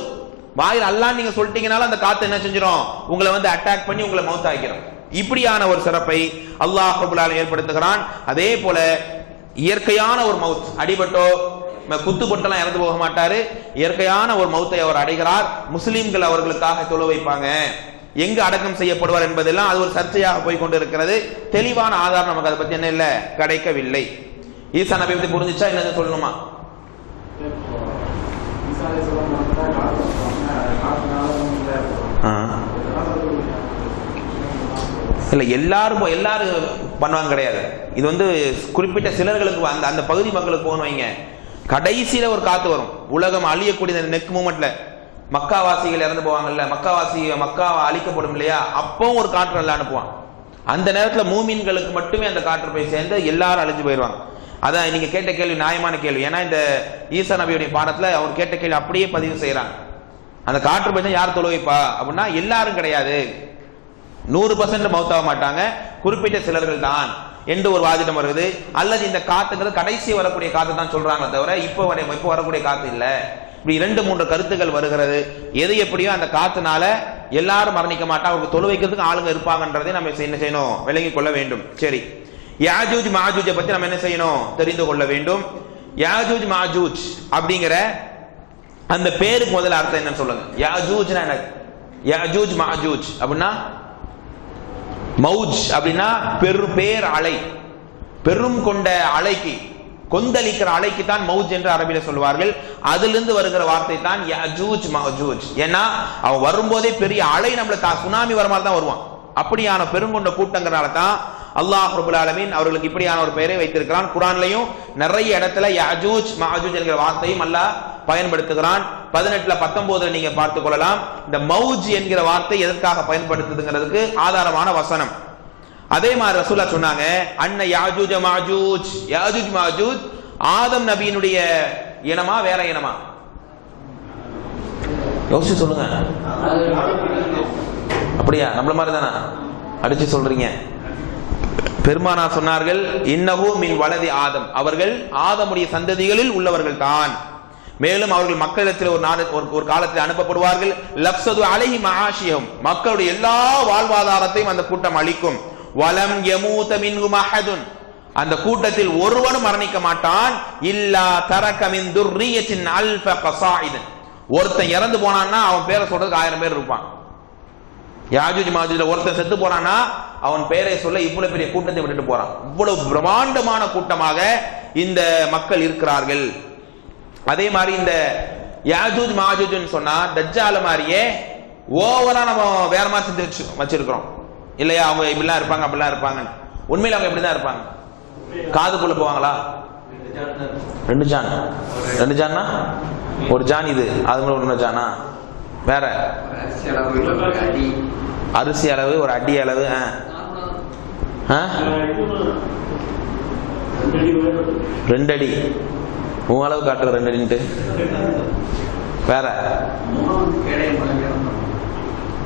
வாயில் அல்லாஹ் நீங்க சொல்லிட்டீங்கனால அந்த காத்து என்ன செஞ்சிடும், உங்களை வந்து அட்டாக் பண்ணி உங்களை மௌத் ஆக்கிடும். இப்படியான ஒரு சிறப்பை அல்லாஹ் ரப்பல் ஆலமீன் ஏற்படுத்துகிறான். அதே போல இயற்கையான ஒரு மவுத், அடிபட்டோ குத்துப்பட்டெல்லாம் இறந்து போக மாட்டாரு. இயற்கையான ஒரு மௌத்தை அவர் அடைகிறார். முஸ்லிம்கள் அவர்களுக்காக தொழ வைப்பாங்க. எங்கு அடக்கம் செய்யப்படுவார் என்பதெல்லாம் அது ஒரு சர்ச்சையாக போய் கொண்டிருக்கிறது. தெளிவான ஆதாரம் நமக்கு அதை பத்தி என்ன இல்ல, கிடைக்கவில்லை. ஈசா நபி பத்தி புரிஞ்சுச்சா என்னது சொல்லணுமா? இல்ல எல்லாரும் பண்ணுவாங்க கிடையாது. இது குறிப்பிட்ட சிலர்களுக்கு அந்த அந்த பகுதி மக்களுக்கு போகணும் வைங்க. கடைசியில ஒரு காத்து வரும். உலகம் அழியக்கூடிய நெக் மூமெண்ட்ல மக்காவாசிகள் இறந்து போவாங்கல்ல, மக்கா அழிக்கப்படும் இல்லையா, அப்போ ஒரு காற்று நல்லா அனுப்புவான். அந்த நேரத்துல மூமின்களுக்கு மட்டுமே அந்த காற்று போய் சேர்ந்து எல்லாரும் அழிஞ்சு போயிடுவாங்க. அதான் நீங்க கேட்ட கேள்வி நியாயமான கேள்வி. ஏன்னா இந்த ஈசா நபியுடைய பாடத்துல அவர் கேட்ட கேள்வி அப்படியே பதிவு செய்யறாங்க. அந்த காற்று போய் யார் தொழ வைப்பா அப்படின்னா எல்லாரும் கிடையாது, 100% மௌத்தாக மாட்டாங்க, குறிப்பிட்ட சிலர்கள் தான் என்று ஒரு வாதிடம் வருது. அல்லது இந்த காத்துங்கிறது கடைசி வரக்கூடிய காத்து தான் சொல்றாங்க தவிர இப்போ வரக்கூடிய காத்து இல்ல. இப்படி 2-3 கருத்துக்கள் வருகிறது. எது எப்படியோ அந்த காத்துனால எல்லாரும் மரணிக்க மாட்டா, அவருக்கு தொழு வைக்கிறதுக்கு ஆளுங்க இருப்பாங்கன்றதை நம்ம என்ன செய்யணும், விளங்கிக் கொள்ள வேண்டும். சரி, யாஜூஜ் மாஜூஜை பத்தி நம்ம என்ன செய்யணும், தெரிந்து கொள்ள வேண்டும். யாஜூஜ் மாஜூஜ் அப்படிங்கிற அந்த பேருக்கு முதல்ல அர்த்தம் என்னன்னு சொல்லுங்க. யாஜூஜ்னா என்ன? யாஜூஜ் மாஜூஜ் அப்படின்னா மௌஜ் அப்படின்னா பேர் அலை, பெரும் கொண்ட அலைக்கு, கொந்தளிக்கிற அலைக்கு தான் மௌஜ் என்று அரபியில சொல்வார்கள். அதிலிருந்து வருகிற வார்த்தை தான் யஜூஜ் மஜூஜ். ஏன்னா அவன் வரும்போதே பெரிய அலை, நம்மள சுனாமி வர மாதிரி தான் வருவான். அப்படியான பெருங்கொண்ட கூட்டங்களால தான் அல்லாஹ் ரப்பல் ஆலமீன் அவர்களுக்கு இப்படியான ஒரு பெயரை வைத்திருக்கிறான். குர்ஆன்லயும் நிறைய இடத்துல யஜூஜ் மஜூஜ் என்கிற வார்த்தையும் அல்லாஹ் பயன்படுத்துகிறான். 18-19 நீங்க பார்த்துக் கொள்ளலாம். இந்த மௌஜ் என்கிற வார்த்தை எதற்காக பயன்படுத்துதுங்கிறதுக்கு ஆதாரமான வசனம். அதே மாதிரி ரசூலுல்லாஹ் சொன்னாங்க, அன்ன யாஜூஜ மாஜூஜ், யாஜூஜ் மாஜூஜ் ஆதம் நபியினுடைய இனமா வேற இனமா? யோசிச்சு சொல்லுங்க. அப்படியா? நம்மள மாதிரி தானா? அடிச்சு சொல்றீங்க. பெருமானா சொன்னார்கள், இன்னஹு மின் வலதி ஆதம், அவர்கள் ஆதமுடைய சந்ததிகளில் உள்ளவர்கள் தான். மேலும் அவர்கள் மக்களிடத்தில் ஒரு காலத்தில் அனுப்பப்படுவார்கள். லப்சது அலைஹி மஆஷிஹும், மக்களுடைய எல்லா வாழ்வாதாரத்தையும் அந்த கூட்டம் அளிக்கும். வலம் யமூத மின்ஹும் அஹதுன், அந்த கூட்டத்தில் ஒருவனும் மரணிக்க மாட்டான். இல்லா தரக மின் துர்ரியத்தின் அல்ஃப கஸாயிதன், ஒருத்தன் இறந்து போனான்னா அவன் பேரை சொல்றதுக்கு 1000 பேர் இருப்பான். யாஜூஜ் மாஜூஜ்ல ஒருத்தன் செத்து போறான்னா அவன் பேரை சொல்ல இவ்வளவு பெரிய கூட்டத்தை விட்டுட்டு போறான். இவ்வளவு பிரம்மாண்டமான கூட்டமாக இந்த மக்கள் இருக்கிறார்கள். அதே மாதிரி இந்த யாஜூஜ் மாஜூஜ்னு சொன்னா தஜ்ஜால் மாதிரியே ஓவரா நம்ம வேற மாதிரி சிந்திச்சு வச்சிருக்கிறோம் இல்லையா? அவங்க இப்படிலாம் இருப்பாங்க அப்படிலாம் இருப்பாங்க. உண்மையில அவங்க எப்படிதான் இருப்பாங்க? காதுக்குள்ள போவாங்களா? 2 ஜான். 2 ஜான்னா ஒரு ஜான், இது அது மாதிரி 1 ஜானா வேற? அரிசி அளவு, ஒரு அடி அளவு. 2 அடி உன் அளவு காட்டுற 2 அடின்ட்டு வேற?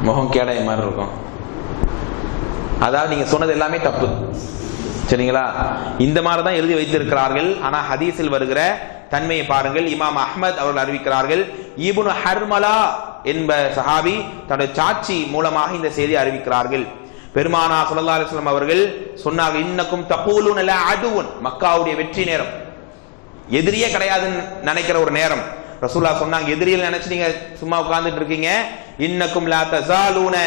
முகம் கேடைய மாதிரி இருக்கும். அதாவது நீங்க சொன்னது எல்லாமே தப்பு, சரிங்களா? இந்த மாதிரி தான் எழுதி வைத்திருக்கிறார்கள். ஆனா ஹதீஸில் வருகிற தன்மையை பாருங்கள். இமாம் அஹ்மத் அவர்கள் அறிவிக்கிறார்கள், இப்னு ஹர்மலா என்ப சஹாபி தன்னுடைய சாட்சி மூலமாக இந்த செய்தி அறிவிக்கிறார்கள். பெருமானா ஸல்லல்லாஹு அலைஹி வஸல்லம் அவர்கள் சொன்னார்கள், இன்னக்கும் தகூலுன லா அதுன், மக்காவுடைய வெற்றி நேரம், எதிரியே கிடையாதுன்னு நினைக்கிற ஒரு நேரம். ரசூலுல்லாஹ் சொன்னாங்க, எதிரியில் நினைச்சு நீங்க சும்மா உட்கார்ந்துட்டு இருக்கீங்க. இன்னக்கும் லா தஸாலூன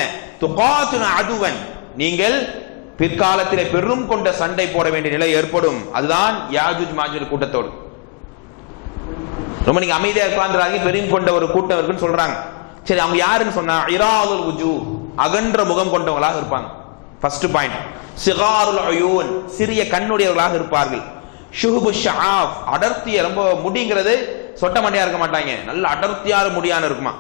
துகாத்துன அதுவன், நீங்கள் பிற்காலத்திலே பெரும் கொண்ட சண்டை போட வேண்டிய நிலை ஏற்படும். அதுதான் யாஜூஜ் மாஜூஜ் கூட்டத்தோடு. ரொம்ப நீங்க அமைதியா உட்கார்ந்துறாங்க, பெரும் கொண்ட ஒரு கூட்டம் இருக்குன்னு சொல்றாங்க. சரி, அவங்க யாருன்னு சொன்னா இராதுல் வுஜூ, அகன்ற முகம் கொண்டவங்களாக இருப்பாங்க. First point. சிகாருல் உயூன், சிறிய கண்ணுடையவர்களாக இருப்பார்கள். ஷுஹுபு ஷஆஃப், அடர்த்திய, ரொம்ப முடிங்கிறது சொட்ட மண்டையா இருக்க மாட்டாங்க, நல்ல அடர்த்தியான முடியான இருக்குமா.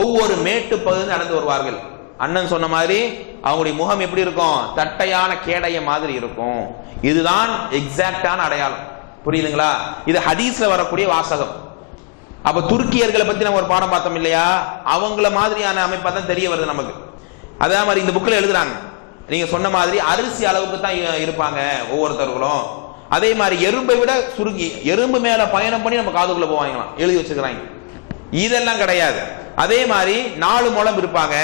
ஒவ்வொரு மேட்டு பகுதி நடந்து வருவார்கள். அண்ணன் சொன்ன மாதிரி அவங்களுடைய முகம் எப்படி இருக்கும்? தட்டையான கேடைய மாதிரி இருக்கும். இதுதான் எக்ஸாக்டான அடையாளம். புரியுதுங்களா? இது ஹதீஸ்ல வரக்கூடிய வாசகம். அப்ப துருக்கியர்களை பத்தி நம்ம ஒரு பாடம் பார்த்தோம் இல்லையா? அவங்கள மாதிரியான அமைப்பா தான் தெரிய வருது நமக்கு. அதே மாதிரி இந்த புக்ல எழுதுறாங்க, நீங்க சொன்ன மாதிரி அரிசி அளவுக்கு தான் இருப்பாங்க ஒவ்வொருத்தர்களும். அதே மாதிரி எறும்பை விட சுருங்கி, எறும்பு மேல பயணம் பண்ணி நம்ம காதுக்குள்ள போவாங்களாம், எழுதி வச்சுக்கிறாங்க. இதெல்லாம் கிடையாது. அதே மாதிரி 4 முழம் இருப்பாங்க.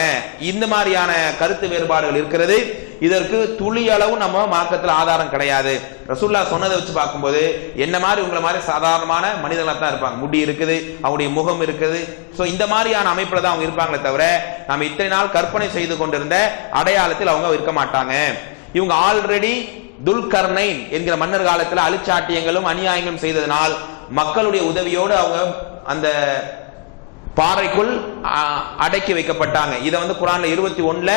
இந்த மாதிரியான கருத்து வேறுபாடுகள் இருக்கிறது. இதற்கு துளி அளவு நம்ம மார்க்கத்தில் ஆதாரம் கிடையாது. ரசூலுல்லாஹ் சொன்னதை வச்சு பார்க்கும்போது என்ன மாதிரி உங்களை மாதிரி சாதாரணமான மனிதர்களா தான் இருப்பாங்க. முடி இருக்குது, அவங்களுடைய முகம் இருக்குது. சோ இந்த மாதிரியான அமைப்புல தான் அவங்க இருப்பாங்களே தவிர நம்ம இத்தனை நாள் கற்பனை செய்து கொண்டிருந்த அடையாளத்தில் அவங்க இருக்க மாட்டாங்க. இவங்க ஆல்ரெடி துல்கர்னைன் என்கிற மன்னர் காலத்தில் அழிச்சாட்டியங்களும் அநியாயங்களும் செய்ததனால் மக்களுடைய உதவியோடு அவங்க அந்த பாறைக்குள் அடக்கி வைக்கப்பட்டாங்க. இதை வந்து குர்ஆன்ல 21ல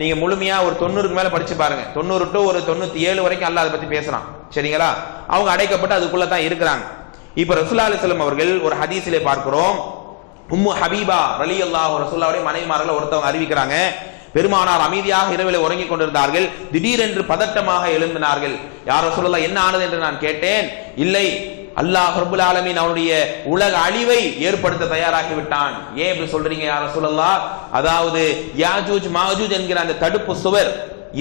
நீங்க முழுமையா ஒரு 90க்கு மேல படிச்சு பாருங்க. 90 டு ஒரு 97 வரைக்கும் அல்லாஹ் அதை பத்தி பேசுறான். சரிங்களா? அவங்க அடைக்கப்பட்டு அதுக்குள்ள தான் இருக்கிறாங்க. இப்ப ரசூலுல்லாஹி அலைஹி வஸல்லம் அவர்கள் ஒரு ஹதீஸிலே பார்க்கிறோம், உம்மு ஹபீபா ரலியல்லாஹு ரசூலுல்லாஹ்வுடைய மனைவிமார்களை ஒருத்தவங்க அறிவிக்கிறாங்க, பெருமானார் அமைதியாக இரவில் உறங்கிக் கொண்டிருந்தார்கள். திடீரென்று பதட்டமாக எழும்பினார்கள். யார் ரசூலுல்லாஹ் என்ன ஆனது என்று நான் கேட்டேன். இல்லை, அல்லாஹ் ரப்பல் ஆலமீன் அவனுடைய உலக அழிவை ஏற்படுத்த தயாராகி விட்டான். ஏன் இப்படி சொல்றீங்க யார் ரசூலுல்லாஹ்? அதாவது யாஜூஜ் மாஜூஜ் என்கிற அந்த தடுப்பு சுவர்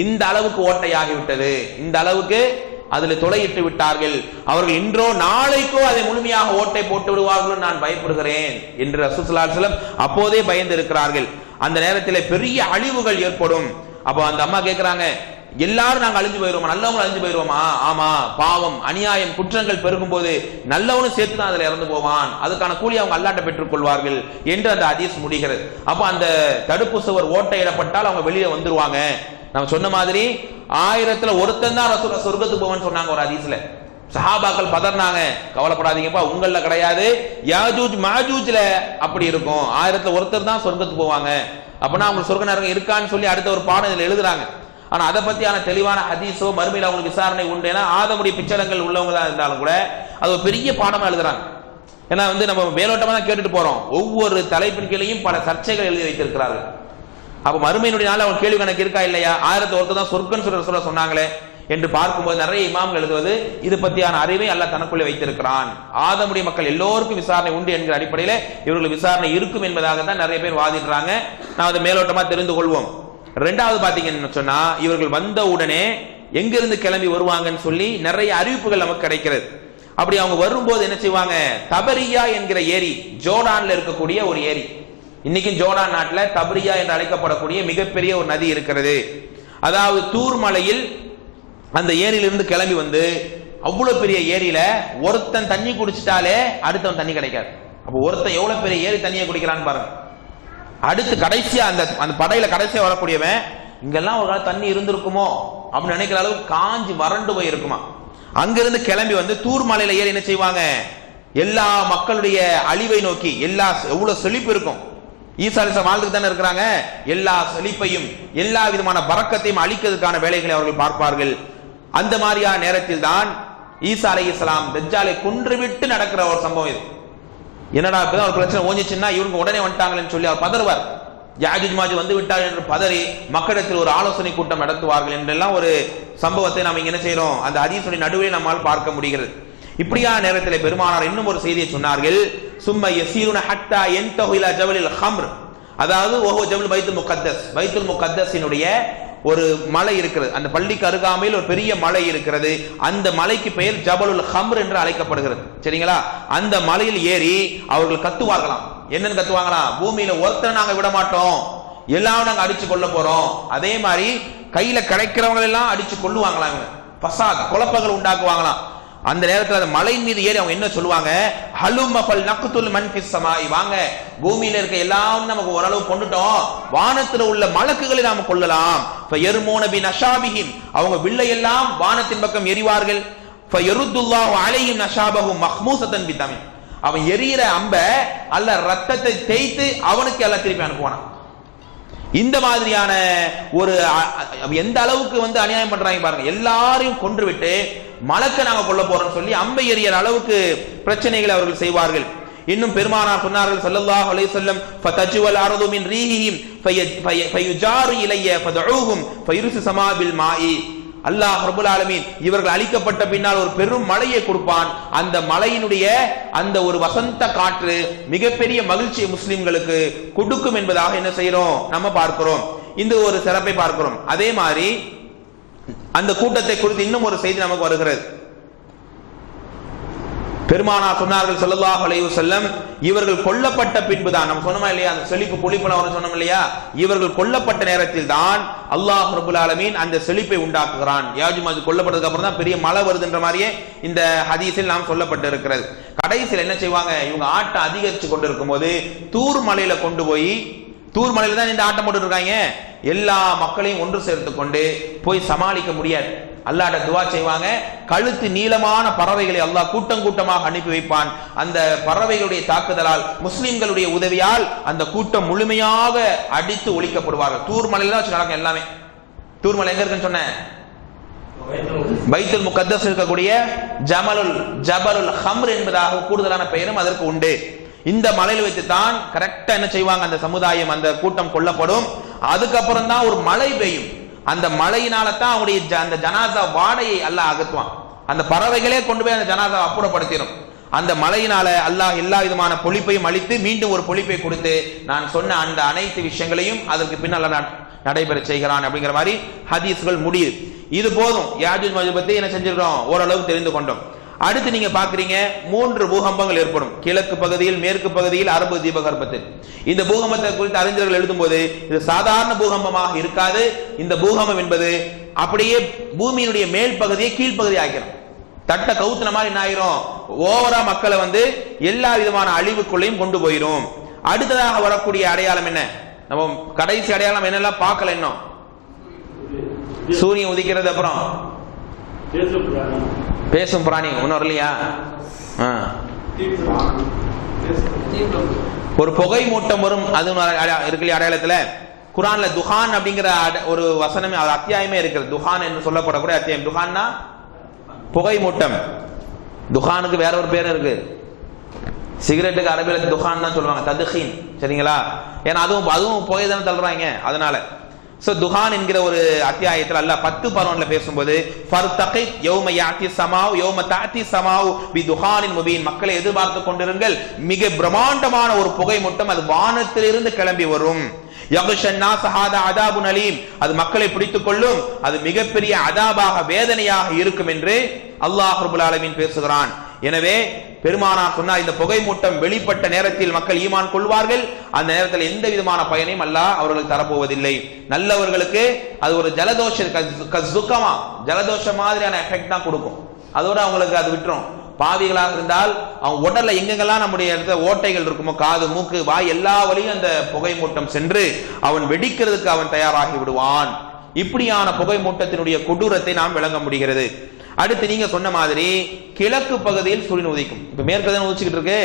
இந்த அளவுக்கு ஓட்டையாகி விட்டது, இந்த அளவுக்கு அதில் துளையிட்டு விட்டார்கள். அவர்கள் இன்றோ நாளைக்கோ அதை முழுமையாக ஓட்டை போட்டு விடுவார்கள், நான் பயப்படுகிறேன் என்று ரசூலுல்லாஹி ஸல்லல்லாஹு அலைஹி வஸல்லம் அப்போதே பயந்து இருக்கிறார்கள். அந்த நேரத்தில் பெரிய அழிவுகள் ஏற்படும். அப்போ அந்த அம்மா கேட்கிறாங்க, எல்லாரும் நாங்க அழிஞ்சு போயிருவோமா, நல்லவங்க அழிஞ்சு போயிருவோமா? ஆமா, பாவம் அநியாயம் குற்றங்கள் பெருகும் போது நல்லவனும் சேர்த்து தான் அதுல இறந்து போவான், அதுக்கான கூலி அவங்க அல்லாட்ட பெற்றுக் கொள்வார்கள் என்று அந்த ஹதீஸ் முடிகிறது. அப்ப அந்த தடுப்பு சுவர் ஓட்டையிடப்பட்டால் அவங்க வெளியே வந்துருவாங்க. நம்ம சொன்ன மாதிரி 1000ல் ஒருத்தன் தான் ரசூலுல்லாஹ் சொர்க்கத்துக்கு போவான்னு சொன்னாங்க ஒரு ஹதீஸ்ல. சஹாபாக்கள் பதர்னாங்க, கவலைப்படாதீங்கப்பா, உங்கள கிடையாது, யாஜூஜ் மாஜூஜ்ல அப்படி இருக்கும், 1000ல் ஒருத்தர் தான் சொர்க்கத்துக்கு போவாங்க. அப்படின்னா அவங்க சொர்க்க நரகம் இருக்கான்னு சொல்லி அடுத்த ஒரு பாடம் இதுல எழுதுறாங்க. ஆனா அதை பத்தியான தெளிவான ஹதீஸோ மறுமையில் அவங்களுக்கு விசாரணை உண்டு. ஏன்னா ஆதமுடைய பிச்சலங்கள் உள்ளவங்க தான் இருந்தாலும் கூட அது ஒரு பெரிய பாடமா எழுதுறாங்க. ஏன்னா வந்து நம்ம மேலோட்டமா தான் கேட்டுட்டு போறோம், ஒவ்வொரு தலைப்பின் கீழையும் பல சர்ச்சைகள் எழுதி வைத்திருக்கிறார்கள். அப்ப மறுமையினுடைய நாள் அவங்க கேள்வி கணக்கு இருக்கா இல்லையா, 1000ல் ஒருத்தர் தான் சொர்க்கன்னு சொல்ல சொன்னாங்களே என்று பார்க்கும்போது நிறைய இமாம்கள் எழுதுவது இது பத்தியான அறிவை அல்லாஹ் தனக்குள்ளே வைத்திருக்கிறான். ஆதமுடைய மக்கள் எல்லோருக்கும் விசாரணை உண்டு என்கிற அடிப்படையில் இவர்களுக்கு விசாரணை இருக்கும் என்பதாக தான் நிறைய பேர் வாதிடுறாங்க. நான் அதை மேலோட்டமா தெரிந்து கொள்வோம். ரெண்டாவது பாத்தீங்கன்னு சொன்னா, இவர்கள் வந்த உடனே எங்கிருந்து கிளம்பி வருவாங்கன்னு சொல்லி நிறைய அறிவிப்புகள் நமக்கு கிடைக்கிறது. அப்படி அவங்க வரும்போது என்ன செய்வாங்க, தபரியா என்கிற ஏரி, ஜோர்டான்ல இருக்கக்கூடிய ஒரு ஏரி, இன்னைக்கும் ஜோர்டான் நாட்டில் தபரியா என்று அழைக்கப்படக்கூடிய மிகப்பெரிய ஒரு நதி இருக்கிறது. அதாவது தூர் மலையில் அந்த ஏரியிலிருந்து கிளம்பி வந்து அவ்வளவு பெரிய ஏரியில ஒருத்தன் தண்ணி குடிச்சிட்டாலே அடுத்தவன் தண்ணி கிடைக்காது. அப்ப ஒருத்தன் எவ்வளவு பெரிய ஏரி தண்ணியை குடிக்கிறான்னு பாருங்க. அடுத்து கடைசியா அந்த படையில கடைசியா வரக்கூடியவன், இங்கெல்லாம் ஒரு காலம் தண்ணி இருந்திருக்குமோ அப்படின்னு நினைக்கிற அளவுக்கு காஞ்சி வறண்டு போய் இருக்குமா. அங்கிருந்து கிளம்பி வந்து தூர் மலையில ஏறி என்ன செய்வாங்க, எல்லா மக்களுடைய அழிவை நோக்கி, எல்லா எவ்வளவு செழிப்பு இருக்கும், ஈசா அலைஹிஸ்ஸலாம் வாழ்ந்துட்டு தானே இருக்கிறாங்க, எல்லா செழிப்பையும் எல்லா விதமான பரக்கத்தையும் அழிக்கிறதுக்கான வேலைகளை அவர்கள் பார்ப்பார்கள். அந்த மாதிரியான நேரத்தில் தான் ஈசா அலைஹிஸ்ஸலாம் தஜ்ஜாலை கொன்றுவிட்டு நடக்கிற ஒரு சம்பவம் இது. என்னடா இப்பதான் ஒரு பிரச்சனை ஓஞ்சிச்சுன்னா இவங்க உடனே வந்துட்டாங்கன்னு சொல்லி அவர் பதறுவார். யாஜூஜ் மாஜூஜ் வந்து விட்டார் என்று பதறி மக்களிடத்தில் ஒரு ஆலோசனை கூட்டம் நடத்துவார்கள் என்றெல்லாம் ஒரு சம்பவத்தை நாம் இங்க என்ன செய்யறோம், அந்த ஹதீஸுடைய நடுவே நம்மால் பார்க்க முடிகிறது. இப்படியான நேரத்தில் பெருமானார் இன்னும் ஒரு செய்தியை சொன்னார்கள், சும்ம யஸீருன ஹத்தா யன்தஹு இலா ஜபலில் ஹம்ர், அதாவது ஓஹோ ஜபல் பைத்துல் முகத்தஸ், பைத்துல் முகத்தஸினுடைய ஒரு மலை இருக்கிறது, அந்த பள்ளிக்கு அருகாமையில் ஒரு பெரிய மலை இருக்கிறது. அந்த மலைக்கு பெயர் ஜபலுல் ஹம்ர் என்று அழைக்கப்படுகிறது. சரிங்களா? அந்த மலையில் ஏறி அவர்கள் கத்துவார்களாம். என்னன்னு கத்துவாங்களாம், பூமியில ஒருத்தரை நாங்க விட மாட்டோம், எல்லாரும் நாங்க அடிச்சு கொள்ள போறோம். அதே மாதிரி கையில கிடைக்கிறவங்க எல்லாம் அடிச்சு கொள்ளுவாங்களாம், பசாத் குழப்பங்கள் உண்டாக்குவாங்களாம். அந்த நேரத்தில் அந்த மலையின் மீது ஏறி அவங்க என்ன சொல்லுவாங்க, ஹலும்ம ஃபல் நக்துல் மன் ஃபிஸ் ஸமாஇ, வாங்க பூமியில இருக்க எல்லாம் நமக்கு ஓரளவு கொண்டுட்டோம், வானத்தில் உள்ள மலக்குகளை நாம கொள்ளலாம். ஃபயர்மூன பினஷாபிஹிம், அவங்க வில்லை எல்லாம் வானத்தின் பக்கம் எறிவார்கள். ஃபயருத்துல்லாஹு அலைஹிம் நஷாபஹும் மஹ்மூஸத்தன் பிதமி, அவன் எரியிற அம்ப அல்ல ரத்தத்தை தேய்த்து அவனுக்கு எல்லாம் திருப்பி அனுப்புவானா. இந்த மாதிரியான ஒரு எந்த அளவுக்கு வந்து அநியாயம் பண்றாங்க பாருங்க, எல்லாரையும் கொன்று விட்டு மலக்க நாங்க கொல்ல போறோம் சொல்லி அம்பை எறியற அளவுக்கு பிரச்சனைகளை அவர்கள் செய்வார்கள். இன்னும் பெருமானார் சொன்னார்கள் ஸல்லல்லாஹு அலைஹி வஸல்லம், ஃபதஜுவல் அர்து மின் ரீஹிஹிம் ஃபயுஜாரு இலைய ஃபதுஹும் ஃபயுர்சி ஸமா பில் மாஇ, அல்லாஹ் ரப்பல் ஆலமீன் இவர்கள் அழிக்கப்பட்ட பின்னால் ஒரு பெரும் மழையை கொடுப்பான். அந்த மழையினுடைய அந்த ஒரு வசந்த காற்று மிகப்பெரிய மகிழ்ச்சியை முஸ்லிம்களுக்கு கொடுக்கும் என்பதாக என்ன செய்யறோம் நம்ம பார்க்கிறோம். இந்த ஒரு சிறப்பை பார்க்கிறோம். அதே மாதிரி அந்த கூட்டத்தை குறித்து இன்னும் ஒரு செய்தி நமக்கு வருகிறது. பெருமானார் சொன்னார்கள் ஸல்லல்லாஹு அலைஹி வஸல்லம், இவர்கள் கொல்லப்பட்ட பின்புதான், நம்ம சொன்னோமா இல்லையா, அந்த செழிப்பு பொழிப்புல அவர் சொன்னோம் இல்லையா, இவர்கள் கொல்லப்பட்ட நேரத்தில் தான் அல்லாஹ் ரப்பல் ஆலமீன் அந்த செழிப்பை உண்டாக்குகிறான். யாஜூஜ் மாஜூஜ் கொல்லப்பட்டதுக்கு அப்புறம் தான் பெரிய மழை வருதுன்ற மாதிரியே இந்த ஹதீஸில் நாம் சொல்லப்பட்டு இருக்கிறது. கடைசியில் என்ன செய்வாங்க, இவங்க ஆட்டம் அதிகரிச்சு கொண்டு இருக்கும் போது தூர் மலையில கொண்டு போய், தூர் மலையில தான் இந்த ஆட்டம் போட்டு இருக்காங்க, எல்லா மக்களையும் ஒன்று சேர்த்து கொண்டு போய் சமாளிக்க முடியாது. அல்லாஹ்ட்ட துஆ செய்வாங்க. கழுத்து நீளமான பறவைகளை அல்லாஹ் கூட்டம் கூட்டமாக அனுப்பி வைப்பான். அந்த பறவைகளுடைய தாக்குதலால், முஸ்லிம்களுடைய உதவியால் அந்த கூட்டம் முழுமையாக அடித்து ஒழிக்கப்படுவார்கள். தூர் மலையில தான் வச்சு நடக்கும் எல்லாமே. தூர் மலை எங்க இருக்குன்னு சொன்னேன், பைத்துல் முகத்தஸ் இருக்கக்கூடிய ஜபலுல் ஹம்ர் என்பதாக கூடுதலான பெயரும் அதற்கு உண்டு. இந்த மலையில் வைத்து தான் கரெக்டா என்ன செய்வாங்க, அந்த சமுதாயம், அந்த கூட்டம் கொல்லப்படும். அதுக்கப்புறம் தான் ஒரு மழை பெய்யும். அந்த மழையினால தான் அவங்களுடைய அந்த ஜனாசா வாடையை அல்லாஹ் அகற்றுவான். அந்த பறவைகளே கொண்டு போய் அந்த ஜனாசா அப்புறப்படுத்திடும். அந்த மழையினால அல்லாஹ் எல்லா விதமான பொழிப்பையும் அளித்து மீண்டும் ஒரு பொழிப்பை கொடுத்து நான் சொன்ன அந்த அனைத்து விஷயங்களையும் அதற்கு பின்னால் நடைபெற செய்கிறான் அப்படிங்கிற மாதிரி ஹதீஸ்கள் முடியுது. இது போதும், யாஜூஜ் மாஜூஜ் பத்தி என்ன செஞ்சிருக்கோம், ஓரளவு தெரிந்து கொண்டோம். அடுத்து நீங்க பாக்குறீங்க 3 பூகம்பங்கள் ஏற்படும். கிழக்கு பகுதியில், மேற்கு பகுதியில், அரபு தீபகற்பத்தில். இந்த பூகம்பத்தை குறித்து அறிஞர்கள் எழுதும் போது இது சாதாரண பூகம்பமாக இருக்காது. இந்த பூகம்பம் என்பது அப்படியே பூமியினுடைய மேல் பகுதியை கீழ்ப்பகுதி ஆக்கிடும். தட்ட கவுத்துன மாதிரி என்ன ஆயிரும், ஓவரா மக்களை எல்லா விதமான அழிவுக்குள்ளையும் கொண்டு போயிரும். அடுத்ததாக வரக்கூடிய அடையாளம் என்ன, நம்ம கடைசி அடையாளம் என்னெல்லாம் பார்க்கல இன்னும், சூரியன் உதிக்கிறது, அப்புறம் பேசும் பிராணி ஒன்னும் வரலையா, ஒரு புகை மூட்டம் வரும், அது இருக்கு அடையாளத்துல. குர்ஆன்ல துஹான் அப்படிங்கிற ஒரு வசனமே, அத்தியாயமே இருக்கிறது. துஹான் என்று சொல்லப்படக்கூடிய அத்தியாயம். துஹான்னா புகை மூட்டம். துஹானுக்கு வேற ஒரு பேர் இருக்கு. சிகரெட்டுக்கு அரபியில துஹான் தான் சொல்லுவாங்க, ததுஹீன். சரிங்களா, ஏன்னா அதுவும் புகை தானே தள்ளுறாங்க, அதனால. சோ துஹான் என்கிற ஒரு அத்தியாயத்தில் அல்லாஹ் 10 பர்வன்ல பேசும்போது ஃபர்தகித் யௌம யாத்தி ஸமாஉ யௌம தாத்தி ஸமாஉ பிதுஹானின் முபீன், மக்களை எதிர்பார்த்து கொண்டிருங்கள், மிக பிரம்மாண்டமான ஒரு புகை மூட்டம் அது வானத்திலிருந்து கிளம்பி வரும். யக்ஷன் நாஸ் ஹாதா அதாபுன் அலீம், அது மக்களை பிடித்துக் கொள்ளும், அது மிகப்பெரிய அதாபாக, வேதனையாக இருக்கும் என்று அல்லாஹ் ரப்பல் ஆலமீன் பேசுகிறான். எனவே பெருமானார் சொன்னார், இந்த புகை மூட்டம் வெளிப்பட்ட நேரத்தில் மக்கள் ஈமான் கொள்வார்கள். அந்த நேரத்தில் எந்த விதமான பயனையும் அல்லாஹ் அவர்களுக்கு தரப்போவதில்லை. நல்லவர்களுக்கு அது ஒரு ஜலதோஷம் மாதிரியான எஃபெக்ட் தான் கொடுக்கும். அதோட அவங்களுக்கு அது விட்டுரும். பாவிகளாக இருந்தால் அவங்க உடல்ல எங்கெங்கெல்லாம் நம்முடைய ஓட்டைகள் இருக்குமோ, காது, மூக்கு, வாய், எல்லா வழியும் அந்த புகை மூட்டம் சென்று அவன் வெடிக்கிறதுக்கு அவன் தயாராகி விடுவான். இப்படியான புகை மூட்டத்தினுடைய கொடூரத்தை நாம் விளங்க முடிகிறது. அடுத்து நீங்க சொன்ன மாதிரி கிழக்கு பகுதியில் சூரியன் உதிக்கும். இப்ப மேற்கு தான் உதிச்சுக்கிட்டு இருக்கு,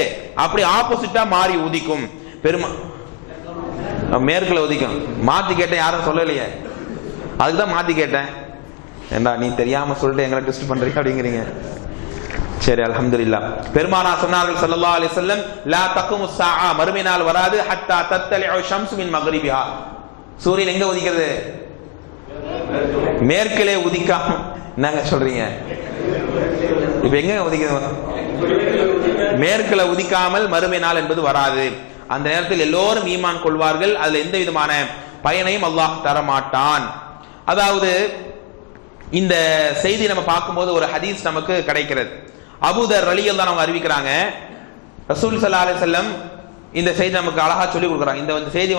அப்படி ஆப்போசிட்டா மாறி உதிக்கும். மேற்குல உதிக்கும். மாத்தி கேட்டேன், யாரும் சொல்லலையே, அதுக்குதான் மாத்தி கேட்டேன். ஏண்டா நீ தெரியாம சொல்லிட்டு எங்களை டெஸ்ட் பண்றீங்க அப்படிங்கிறீங்க. சரி, அல்ஹம்துலில்லாஹ். பெருமானார் சொன்னார்கள் ஸல்லல்லாஹு அலைஹி வஸல்லம், லா தகுமு ஸாஆ, மறுமை நாள் வராது, ஹத்தா தத்தலிஉ ஷம்ஸு மின் மக்ரிபிஹா, சூரியன் எங்க உதிக்கிறது, மேற்கிலே உதிக்காம. என்னங்க சொல்றீங்க, இப்ப எங்க உதிக்கிறது, மேற்குல உதிக்காமல் மறுமை நாள் என்பது வராது. அந்த நேரத்தில் எல்லோரும் ஈமான் கொள்வார்கள், அதுல எந்த விதமான பயனையும் அல்லாஹ் தர மாட்டான். அதாவது இந்த செய்தி நம்ம பார்க்கும்போது ஒரு ஹதீஸ் நமக்கு கிடைக்கிறது. அபூதர் ரலியல்லாஹு அன்ஹு அறிவிக்கிறாங்க, ரசூல் ஸல்லல்லாஹு அலைஹி வஸல்லம் இந்த செய்தி நமக்கு அழகா சொல்லி கொடுக்குறாங்க. இந்த செய்தி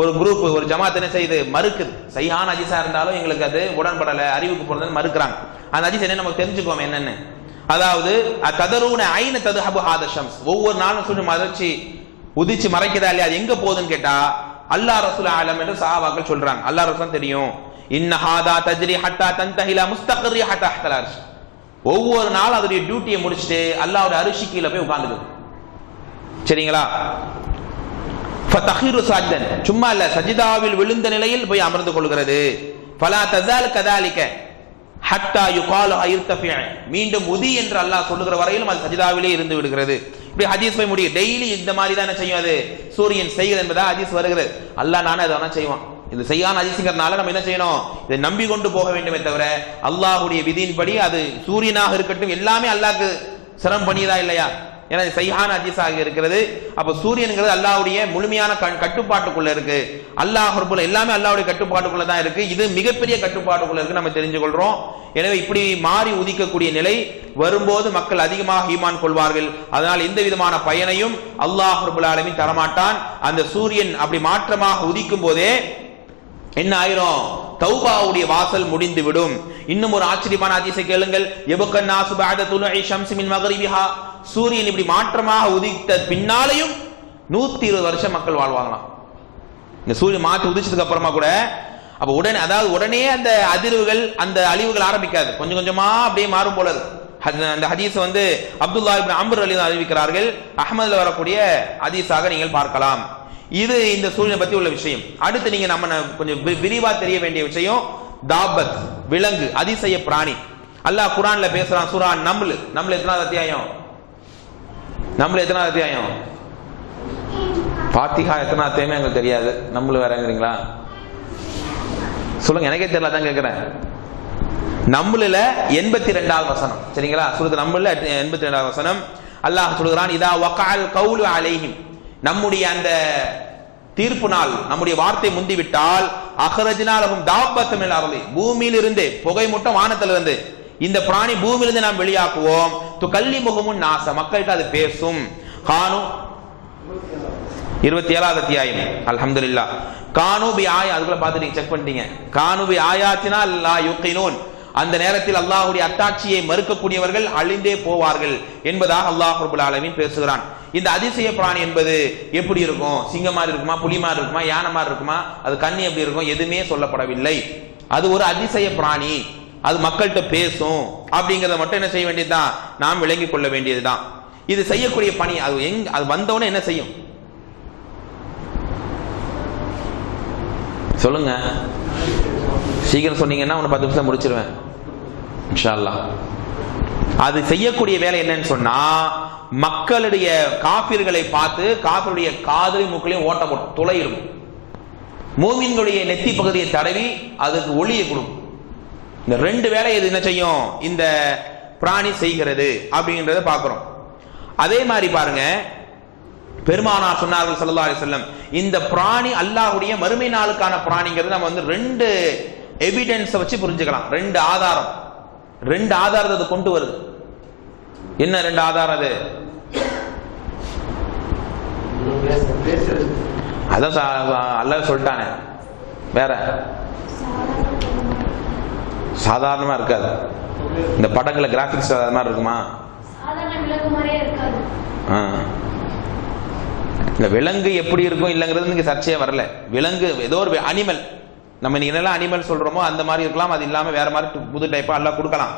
ஒரு குரூப், ஒரு ஜமாத் என்ன செய்யுது, மறுக்குது. சஹீஹான ஹதீஸா இருந்தாலும் எங்களுக்கு அது உடன்படல, அறிவுக்கு போறதுன்னு மறுக்கிறாங்க. அந்த ஹதீஸ் என்ன நமக்கு தெரிஞ்சுக்கோம் என்னன்னு. அதாவது ததரூன ஐன ததுஹபு ஹாத ஷம்ஸ், ஒவ்வொரு நாளும் சூரியன் மறைச்சி உதிச்சு மறைக்குதா இல்லையா, அது எங்க போகுதுன்னு கேட்டா அல்லாஹ் ரசூல் ஆலம் என்று சஹாபாக்கள் சொல்றாங்க. அல்லாஹ் ரசூல் தெரியும். இன்ன ஹாதா தஜ்ரி ஹத்தா தன்தஹிலா முஸ்தக்ரி ஹத்தா தஹ்தல் அர்ஷ், ஒவ்வொரு நாள் அதோட டியூட்டியை முடிச்சுட்டு அல்லாஹ்வுடைய அரிசி கீழே போய் உட்கார்ந்துக்குது. சரிங்களா, ஃபதஹிரு சாஜ்தன், சும்மா இல்ல, சஜிதாவில் விழுந்த நிலையில் போய் அமர்ந்து கொள்கிறது. ஃபலா தஸால் கதாலிக ஹத்தா யுகாலு ஐர்தஃபி, மீண்டும் உதி என்று அல்லாஹ் சொல்லுகிற வரையிலும் அது சஜிதாவிலே இருந்து விடுகிறது. இப்படி ஹதீஸ் போய் முடியும். டெய்லி இந்த மாதிரி தான் என்ன செய்யும், அது சூரியன் செய்கிறது என்பதா ஹதீஸ் வருகிறது. அல்லாஹ் நானே அதை வேணா செய்வான். இது செய்யான் ஹதீஸ்ங்கிறதுனால நம்ம என்ன செய்யணும், இதை நம்பி கொண்டு போக வேண்டுமே தவிர அல்லாஹ்வுடைய விதியின்படி அது சூரியனாக இருக்கட்டும் எல்லாமே அல்லாஹ்க்கு சிரமம் பண்ணியதா இல்லையா. ஏன்னா சஹீஹான ஹதீஸாக இருக்கிறது. அப்ப சூரியன்ங்கிறது அல்லாஹ்வுடைய முழுமையான கட்டுப்பாட்டுக்குள்ள இருக்கு. அல்லாஹ் ரப்பல் எல்லாமே அல்லாஹ்வுடைய கட்டுப்பாட்டுக்குள்ள தான் இருக்கு. இது மிகப்பெரிய கட்டுப்பாட்டுக்குள்ள இருக்கு நம்ம தெரிஞ்சு கொள்றோம். எனவே இப்படி மாறி உதிக்கக்கூடிய நிலை வரும்போது மக்கள் அதிகமாக ஈமான் கொள்வார்கள். அதனால் எந்த விதமான பயனையும் அல்லாஹ் ரப்பல் ஆலமீன் தரமாட்டான். அந்த சூரியன் அப்படி மாற்றமாக உதிக்கும் போதே என்ன ஆயிரும்? தௌபாவுடைய வாசல் முடிந்து விடும். இன்னும் ஒரு ஆச்சரியமான ஹதீஸை கேளுங்கள். யபகன் நாசு பஅத துலுஇ ஷம்ஸி மின் மக்ரிபிஹா, சூரியன் இப்படி மாற்றமாக உதித்த பின்னாலேயும் 120 வருஷம் மக்கள் வாழ்வாங்களாம். இந்த சூரியன் மாற்றி உதிச்சதுக்கு அப்புறமா கூட அப்ப உடனே அந்த அதிர்வுகள் அந்த அழிவுகள் ஆரம்பிக்காது, கொஞ்சம் கொஞ்சமா அப்படியே மாறும் போல இருக்கு. அந்த ஹதீஸ் அப்துல்லா இப்னு அம்ர் ரலியல்லாஹு அறிவிக்கிறார்கள். அஹ்மதுல வரக்கூடிய ஹதீஸாக நீங்கள் பார்க்கலாம். இது இந்த சூரியனை பத்தி உள்ள விஷயம். அடுத்து நீங்க நம்ம கொஞ்சம் விரிவா தெரிய வேண்டிய விஷயம் தாபத், விலங்கு, அதிசய பிராணி. அல்லாஹ் குர்ஆன்ல பேசுறான். சூரா நம்ல் எத்தனாவது அத்தியாயம்? ஃபாத்திஹா எத்தனாவது அத்தியாயமே எங்களுக்கு தெரியாது. நம்ல் வேறங்கிறீங்களா? சொல்லுங்க, எனக்கே தெரியல, தான் கேட்கிறேன். நம்ல 82வது வசனம், சரிங்களா? சூரத்து நம்ல 82வது வசனம் அல்லாஹ் சொல்கிறான், இதா வகஅல் கௌலு அலைஹிம், நம்முடைய அந்த தீர்ப்பு நாள், நம்முடைய வார்த்தை முந்திவிட்டால், அஹ்ரஜ்னா லஹும் தாப்பத்தம் மினல் அர்தி, பூமியிலிருந்து புகை மூட்டம் வானத்திலிருந்து இந்த பிராணி பூமியிலிருந்து நாம் வெளியாக்குவோம். துகல்லிமுஹுமுன் நாஸ, மக்கள்கிட்ட அது பேசும். கானு 27வது அத்தியாயம் அல்ஹம்துலில்லாஹ். கானு பி ஆயா, அதுக்குள்ள பார்த்து நீங்க செக் பண்ணிட்டீங்க. கானு பி ஆயாத்தினா லா யுகினூன், அந்த நேரத்தில் அல்லாஹ்வுடைய அத்தாட்சியை மறுக்கக்கூடியவர்கள் அழிந்தே போவார்கள் என்பதாக அல்லாஹ் ரப்பல் ஆலமீன் பேசுகிறான். இந்த அதிசய பிராணி என்பது எப்படி இருக்கும்? சிங்கம் மாதிரி இருக்குமா, புலி மாதிரி இருக்குமா, யானை மாதிரி இருக்குமா, அது கண்ணி எப்படி இருக்கும்? எதுவுமே சொல்லப்படவில்லை. அது ஒரு அதிசய பிராணி, அது மக்கள்கிட்ட பேசும் அப்படிங்கிறத மட்டும் என்ன செய்ய வேண்டியதுதான், நாம் விளங்கிக் கொள்ள வேண்டியதுதான். இது செய்யக்கூடிய பணி, அது வந்தவொடனே என்ன செய்யும் சொல்லுங்க? சீக்கிரம் சொன்னீங்கன்னா 10 நிமிஷம் முடிச்சிருவேன் இன்ஷா அல்லாஹ். அது செய்யக்கூடிய வேலை என்னன்னு சொன்னா, மக்களுடைய காபிர்களை பார்த்து காபிருடைய காதலையும் மூக்களையும் ஓட்ட போடும், துளையிடும். மூமின்களுடைய நெத்தி பகுதியை தடவி அதுக்கு ஒளியை கொடுக்கும். இந்த 2 வேலை இது என்ன செய்யும், இந்த பிராணி செய்கிறது அப்படிங்கறத பார்க்கிறோம். அதே மாதிரி பாருங்க, பெருமானார் சொன்னார்கள் ஸல்லல்லாஹு அலைஹி வஸல்லம், இந்த பிராணி அல்லாஹ்வுடைய மறுமை நாளுக்கான பிராணிங்கிறது நம்ம 2 எவிடன்ஸ் வச்சு புரிஞ்சுக்கலாம். 2 ஆதாரத்தை கொண்டு வருது. என்ன 2 ஆதாரம்? அது அதான் அல்லாஹ் சொல்லிட்டானே. வேற சாதாரணமா இருக்காது. இந்த படங்களை கிராபிக்ஸ் அது மாதிரி இருக்குமா? இந்த விலங்கு எப்படி இருக்கும் இல்லைங்கிறது நீங்க சர்ச்சையே வரல. விலங்கு ஏதோ ஒரு அனிமல், நம்ம நீங்க என்னெல்லாம் அனிமல் சொல்றோமோ அந்த மாதிரி இருக்கலாம், அது இல்லாம வேற மாதிரி புது டைப்பா அல்லாஹ் கொடுக்கலாம்.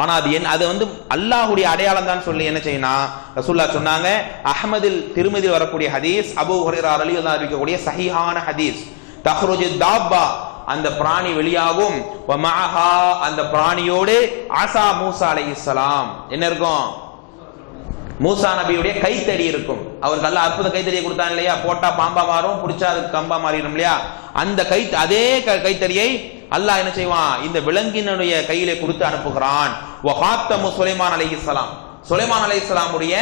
ஆனா அது அல்லாஹ்வுடைய அடையாளம் தான் சொல்லி என்ன செய்யணும், ரசூலுல்லாஹ் சொன்னாங்க. அஹ்மதில் திருமதியில் வரக்கூடிய ஹதீஸ், அபூ ஹுரைரா ரலியல்லாஹு அறிவிக்கக்கூடிய சஹீஹான ஹதீஸ், தஹ்ருஜு தாப்பா, அந்த பிராணி வெளியாகும். வ மஅஹா, அந்த பிராணியோடு ஆசா மூசா அலைஹிஸ்ஸலாம், என்ன இருக்கும், மூசா நபியுடைய கைத்தடி இருக்கும். அவருக்கு அல்லாஹ் அற்புத கைத்தடியை கொடுத்தான் இல்லையா? போட்டா பாம்பா மாறும், பிடிச்சா அது கம்பா மாறிடும் இல்லையா? அந்த அதே கைத்தடியை அல்லாஹ் என்ன செய்வான், இந்த விலங்கினுடைய கையிலே கொடுத்து அனுப்புகிறான். வஹாத்தமு சுலைமான் அலைஹிஸ்ஸலாம், சுலைமான் அலைஹிஸ்ஸலாமுடைய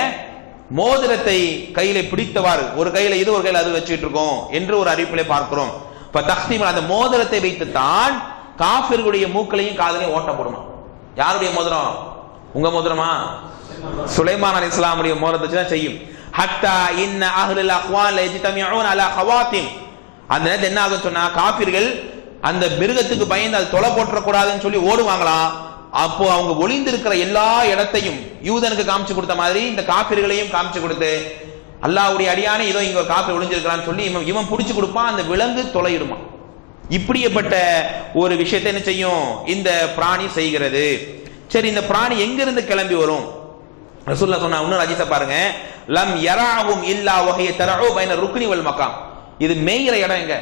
மோதிரத்தை கையிலே பிடித்தவாறு, ஒரு கையில இது ஒரு கையில அது வச்சுட்டு இருக்கோம் என்று ஒரு அறிவிப்பிலே பார்க்கிறோம். இப்ப தக்தீம், அந்த மோதிரத்தை வைத்துத்தான் காஃபிர்களுடைய மூக்களையும் காதலையும் ஓட்ட போடுமா. யாருடைய மோதிரம்? உங்க மோதிரமா? சுலைமான் அலைஹிஸ்ஸலாமுடைய மோதிரத்தை தான் செய்யும். ஹத்தா இன்ன அஹ்லுல் அக்வால் யஜ்தமிஊன அலா ஹவாத்திம், அந்த நேரத்தில் என்ன ஆகும் சொன்னா, காஃபிர்கள் அந்த மிருகத்துக்கு பயந்து அது தொலை போட்டுற கூடாதுன்னு சொல்லி ஓடுவாங்களாம். அப்போ அவங்க ஒளிந்திருக்கிற எல்லா இடத்தையும் யூதனுக்கு காமிச்சு கொடுத்த மாதிரி இந்த காஃபிர்களையும் காமிச்சு கொடுத்து, அல்லாஹ்வுடைய அடியானே இதோ இங்க ஒரு காஃபிர் ஒளிஞ்சிருக்கிறான்னு சொல்லி இவன் பிடிச்சு கொடுப்பான், அந்த விலங்கு தொலையிடுமா. இப்படிப்பட்ட ஒரு விஷயத்தை என்ன செய்யும், இந்த பிராணி செய்கிறது. சரி, இந்த பிராணி எங்கிருந்து கிளம்பி வரும்? ரசூலுல்லாஹ் சொன்ன இன்னொரு ஹதீஸை பாருங்க. லம் யராஹும் இல்லா வஹிய தரஉ பைன ருக்னி வல் மகாம், இது மேய்கிற இடம் எங்க?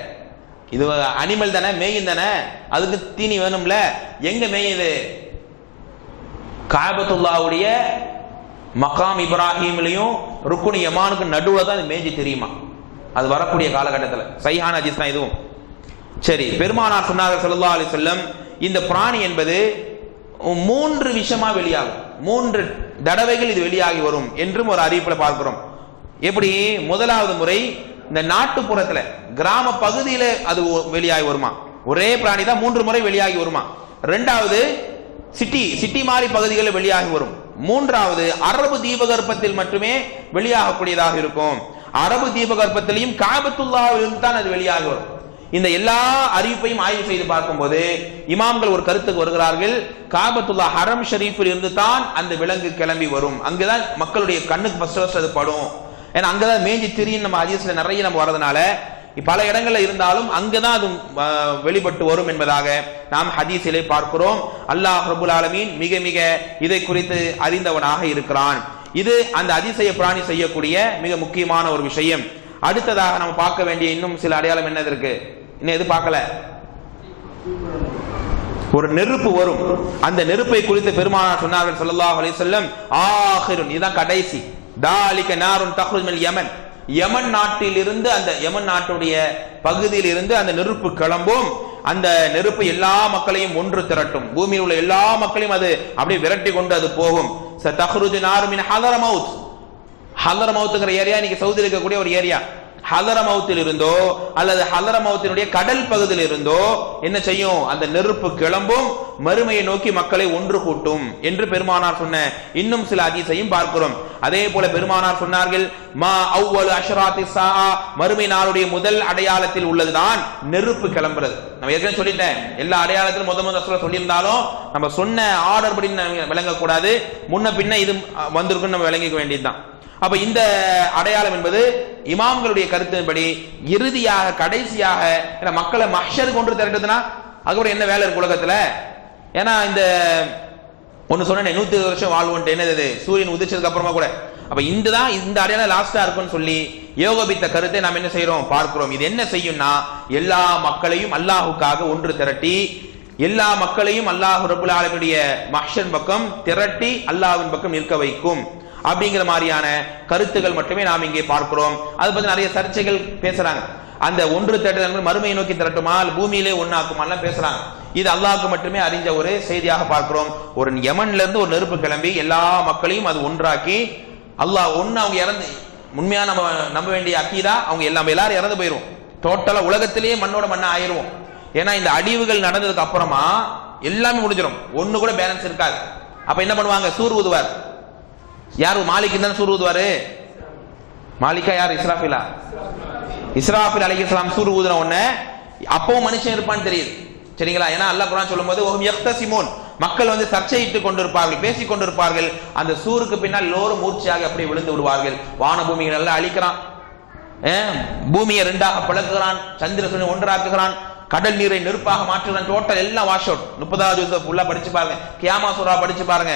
இது அனிமல் தானே, மேயும் தானே, அதுக்கு தீனி வேணும்ல. எங்க மேயுது? காபத்துல்லாவுடைய மகாம் இப்ராஹிம்லயும் ருக்குனு யமானுக்கு நடுவுல தான் மேய்ஞ்சி தெரியுமா. அது வரக்கூடிய காலகட்டத்தில் சஹீஹான ஹதீஸ் தான் இதுவும். சரி, பெருமானார் சொன்னார்கள் ஸல்லல்லாஹு அலைஹி வஸல்லம், இந்த பிராணி என்பது 3 விஷயமா வெளியாகும். 3 தடவைகள் இது வெளியாகி வரும் என்றும் ஒரு அறிவிப்புல பார்க்கிறோம். எப்படி முதலாவது முறை இந்த நாட்டுப்புறத்துல கிராம பகுதியில அது வெளியாகி வருமா, ஒரே பிராணி தான் 3 முறை வெளியாகி வருமா. ரெண்டாவது சிட்டி மாதிரி பகுதிகளில் வெளியாகி வரும். மூன்றாவது அரபு தீபகற்பத்தில் மட்டுமே வெளியாகக்கூடியதாக இருக்கும். அரபு தீபகற்பத்திலையும் காபத்துல்லாவிலிருந்து தான் அது வெளியாகி வரும். இந்த எல்லா அறிவிப்பையும் ஆய்வு செய்து பார்க்கும்போது இமாம்கள் ஒரு கருத்துக்கு வருகிறார்கள், காபத்துல்லா ஹரம் ஷரீஃபில் இருந்து தான் அந்த விலங்கு கிளம்பி வரும், அங்கதான் மக்களுடைய கண்ணுக்கு ஃபர்ஸ்ட் அது படும். ஏன்னா அங்கதான் மேஞ்சி திரின்னு நம்ம ஹதீஸ்ல நிறைய நம்ம வரதுனால பல இடங்கள்ல இருந்தாலும் அங்கதான் அது வெளிப்பட்டு வரும் என்பதாக நாம் ஹதீஸிலே பார்க்கிறோம். அல்லாஹ் ரப்புல் ஆலமீன் மிக மிக இதை குறித்து அறிந்தவனாக இருக்கிறான். இது அந்த அதிசய பிராணி செய்யக்கூடிய மிக முக்கியமான ஒரு விஷயம். அடுத்ததாக நம்ம பார்க்க வேண்டிய இன்னும் சில அடையாளம் என்னது இருக்கு, இன்னும் எது பார்க்கல, ஒரு நெருப்பு வரும். அந்த நெருப்பை குறித்து பெருமானார் சொன்னார்கள் ஸல்லல்லாஹு அலைஹி வஸல்லம், ஆகிருன், இதுதான் கடைசி, தாலிக நாருன் தக்ருஜ் மினல் யமன், யமன் நாட்டில் இருந்து, அந்த யமன் நாட்டுடைய பகுதியில் இருந்து அந்த நெருப்பு கிளம்பும். அந்த நெருப்பு எல்லா மக்களையும் ஒன்று திரட்டும், பூமியில் உள்ள எல்லா மக்களையும் அது அப்படியே விரட்டி கொண்டு அது போகும். தக்ருஜ் நாரு மின் ஹதரமௌத், ஹதரமௌத்ங்கிற ஏரியா இன்னைக்கு சவுதியில் இருக்கக்கூடிய ஒரு ஏரியா. ஹதரமௌத்தில் இருந்தோ அல்லது ஹதரமௌத்தினுடைய கடல் பகுதியில் இருந்தோ என்ன செய்யும், அந்த நெருப்பு கிளம்பும், மறுமையை நோக்கி மக்களை ஒன்று கூட்டும் என்று பெருமானார் சொன்ன இன்னும் சில ஹதீஸையும் பார்க்கிறோம். அதே போல பெருமானார் சொன்னார்கள், மா அவ்வலு அஷ்ராத்தி ஸாஆ, மறுமை நாளுடைய முதல் அடையாளத்தில் உள்ளதுதான் நெருப்பு கிளம்புறது. நம்ம ஏற்கனவே சொல்லிட்டேன், எல்லா அடையாளத்திலும் முதல் சொல்லியிருந்தாலும் நம்ம சொன்ன ஆர்டர் படி விளங்கக்கூடாது, முன்ன பின்ன இது வந்திருக்குன்னு நம்ம விளங்கிக்க வேண்டியதுதான். அப்ப இந்த அடையாளம் என்பது இமாம்களுடைய கருத்தின்படி இறுதியாக கடைசியாக மக்களை மஹ்ஷர் கொண்டு திரட்டுதுன்னா அதுக்கப்புறம் என்ன வேலை இருக்கு உலகத்துல? ஏன்னா இந்த ஒன்னு சொன்ன 120 வருஷம் வாழ்வோன்ட்டு என்னது, சூரியன் உதிச்சதுக்கு அப்புறமா கூட. அப்ப இந்த அடையாளம் லாஸ்டா இருக்குன்னு சொல்லி யோகபித்த கருத்தை நாம் என்ன செய்யறோம் பார்க்கிறோம். இது என்ன செய்யும்னா எல்லா மக்களையும் அல்லாஹுக்காக ஒன்று திரட்டி, எல்லா மக்களையும் அல்லாஹ் ரப்புல் ஆலமீனுடைய மஹ்ஷர் பக்கம் திரட்டி அல்லாஹ்வின் பக்கம் நிற்க வைக்கும் அப்படிங்கிற மாதிரியான கருத்துக்கள் மட்டுமே நாம் இங்கே பார்க்கிறோம். அது பத்தி நிறைய சர்ச்சைகள் பேசுறாங்க. அந்த ஒன்று திரட்டுதல் மறுமையை நோக்கி திரட்டுமா, பூமியிலே ஒன்னாக்குமா பேசுறாங்க. இது அல்லாஹ்க்கு மட்டுமே அறிஞ்ச ஒரு செய்தியாக பார்க்கிறோம். ஒரு யமன்ல இருந்து ஒரு நெருப்பு கிளம்பி எல்லா மக்களையும் அது ஒன்றாக்கி அல்லாஹ் ஒன்னு, அவங்க இறந்து உண்மையா நம்ம நம்ப வேண்டிய அக்கீதா, அவங்க எல்லாரும் இறந்து போயிரும், டோட்டலா உலகத்திலேயே மண்ணோட மண்ணா ஆயிரும். ஏன்னா இந்த அழிவுகள் நடந்ததுக்கு அப்புறமா எல்லாமே முடிஞ்சிடும், ஒண்ணு கூட பேலன்ஸ் இருக்காது. அப்ப என்ன பண்ணுவாங்க, சூர் ஊதுவார். யாரு? மாலிக் தான் சூர் ஊதுவாரு. மாலிகா யார்? இஸ்ராஃபிலா. இஸ்ராஃபில் அலைஹிஸ்ஸலாம் சூர் ஊதுன உடனே அப்பவும் மனுஷன் இருப்பான்னு தெரியுது, சரிங்களா? ஏன்னா அல்லாஹ் குர்ஆன் சொல்லும்போது ஓஹும் யக்தஸிமூன், மக்கள் வந்து சர்ச்சையிட்டு கொண்டிருப்பார்கள், பேசிக் கொண்டிருப்பார்கள். அந்த சூருக்கு பின்னால் எல்லோரும் மூர்ச்சையாக அப்படியே விழுந்து விடுவார்கள். வான பூமிகள் எல்லாம் அழிக்கிறான், பூமியை 2ஆக பிளக்குகிறான், சந்திர சூரியனை ஒன்றாக்குகிறான், கடல் நீரை நெருப்பாக மாற்றுகிறான். டோட்டல் எல்லாம் வாஷ் அவுட். 30வது ஜுஸ் ஃபுல்லா படிச்சு பாருங்க, கியாமா சூரா படிச்சு பாருங்க,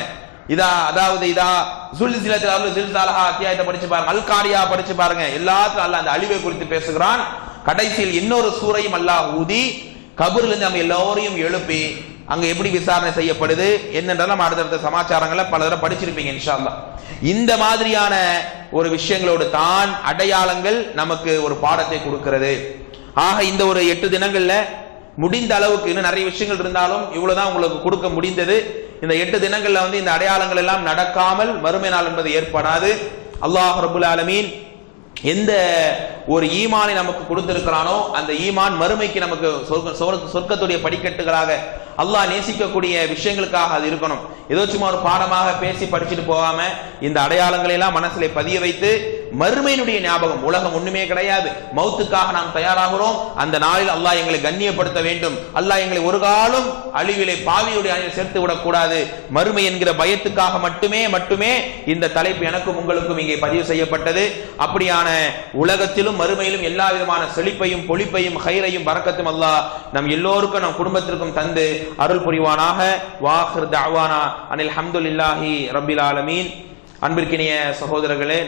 அத்தியாயத்தை படிச்சு பாருங்க, அல் காரியா படிச்சு பாருங்க. எல்லாத்துக்கும் அல்லாஹ் அந்த அழிவை குறித்து பேசுகிறான். கடைசியில் இன்னொரு சூரையும் அல்லாஹ் ஊதி கபூர்ல இருந்து நம்ம எல்லோரையும் எழுப்பி அங்க எப்படி விசாரணை செய்யப்படுது என்னென்றலாம் அடுத்தடுத்த சமாச்சாரங்களை பல தடவை படிச்சிருப்பீங்க இன்ஷா அல்லாஹ். இந்த மாதிரியான ஒரு விஷயங்களோடு தான் அடையாளங்கள் நமக்கு ஒரு பாடத்தை கொடுக்கிறது. ஆக இந்த ஒரு 8 தினங்கள்ல முடிந்த அளவுக்கு இன்னும் நிறைய விஷயங்கள் இருந்தாலும் இவ்வளவுதான் உங்களுக்கு கொடுக்க முடிந்தது. இந்த 8 தினங்கள்ல வந்து இந்த அடையாளங்கள் எல்லாம் நடக்காமல் மறுமை நாள் என்பது ஏற்படாது. அல்லாஹ் ரப்புல் ஆலமீன் எந்த ஒரு ஈமானை நமக்கு கொடுத்திருக்கிறானோ அந்த ஈமான் மறுமைக்கு நமக்கு சொர்க்கத்துடைய படிக்கட்டுகளாக அல்லாஹ் நேசிக்கக்கூடிய விஷயங்களுக்காக அது இருக்கணும். ஏதோ சும்மா ஒரு பாடமாக பேசி படிச்சுட்டு போகாம இந்த அடையாளங்களை எல்லாம் மனசிலே பதிய வைத்து மறுமையினுடைய ஞாபகம், உலகம் ஒண்ணுமே கிடையாது, மௌத்துக்காக நாம் தயாராகிறோம், அந்த நாளில் அல்லாஹ் எங்களை கண்ணியப்படுத்த வேண்டும், அல்லாஹ் எங்களை ஒரு காலம் அழிவிலே பாவியுடைய அணியில் சேர்த்து விடக்கூடாது, மறுமை என்கிற பயத்துக்காக மட்டுமே இந்த தலைப்பு எனக்கும் உங்களுக்கும் இங்கே பதிவு செய்யப்பட்டது. அப்படியான உலகத்திலும் மறுமையிலும் எல்லா விதமான செழிப்பையும் பொழிப்பையும் ஹைரையும் பரக்கத்தும் அல்லாஹ் நம் எல்லோருக்கும் நம் குடும்பத்திற்கும் தந்து அருள் புரிவானாக. வாஹிர் தஅவானா அனில் ஹம்துலில்லாஹி ரப்பில் ஆலமீன். அன்பிற்கினிய சகோதரர்களே,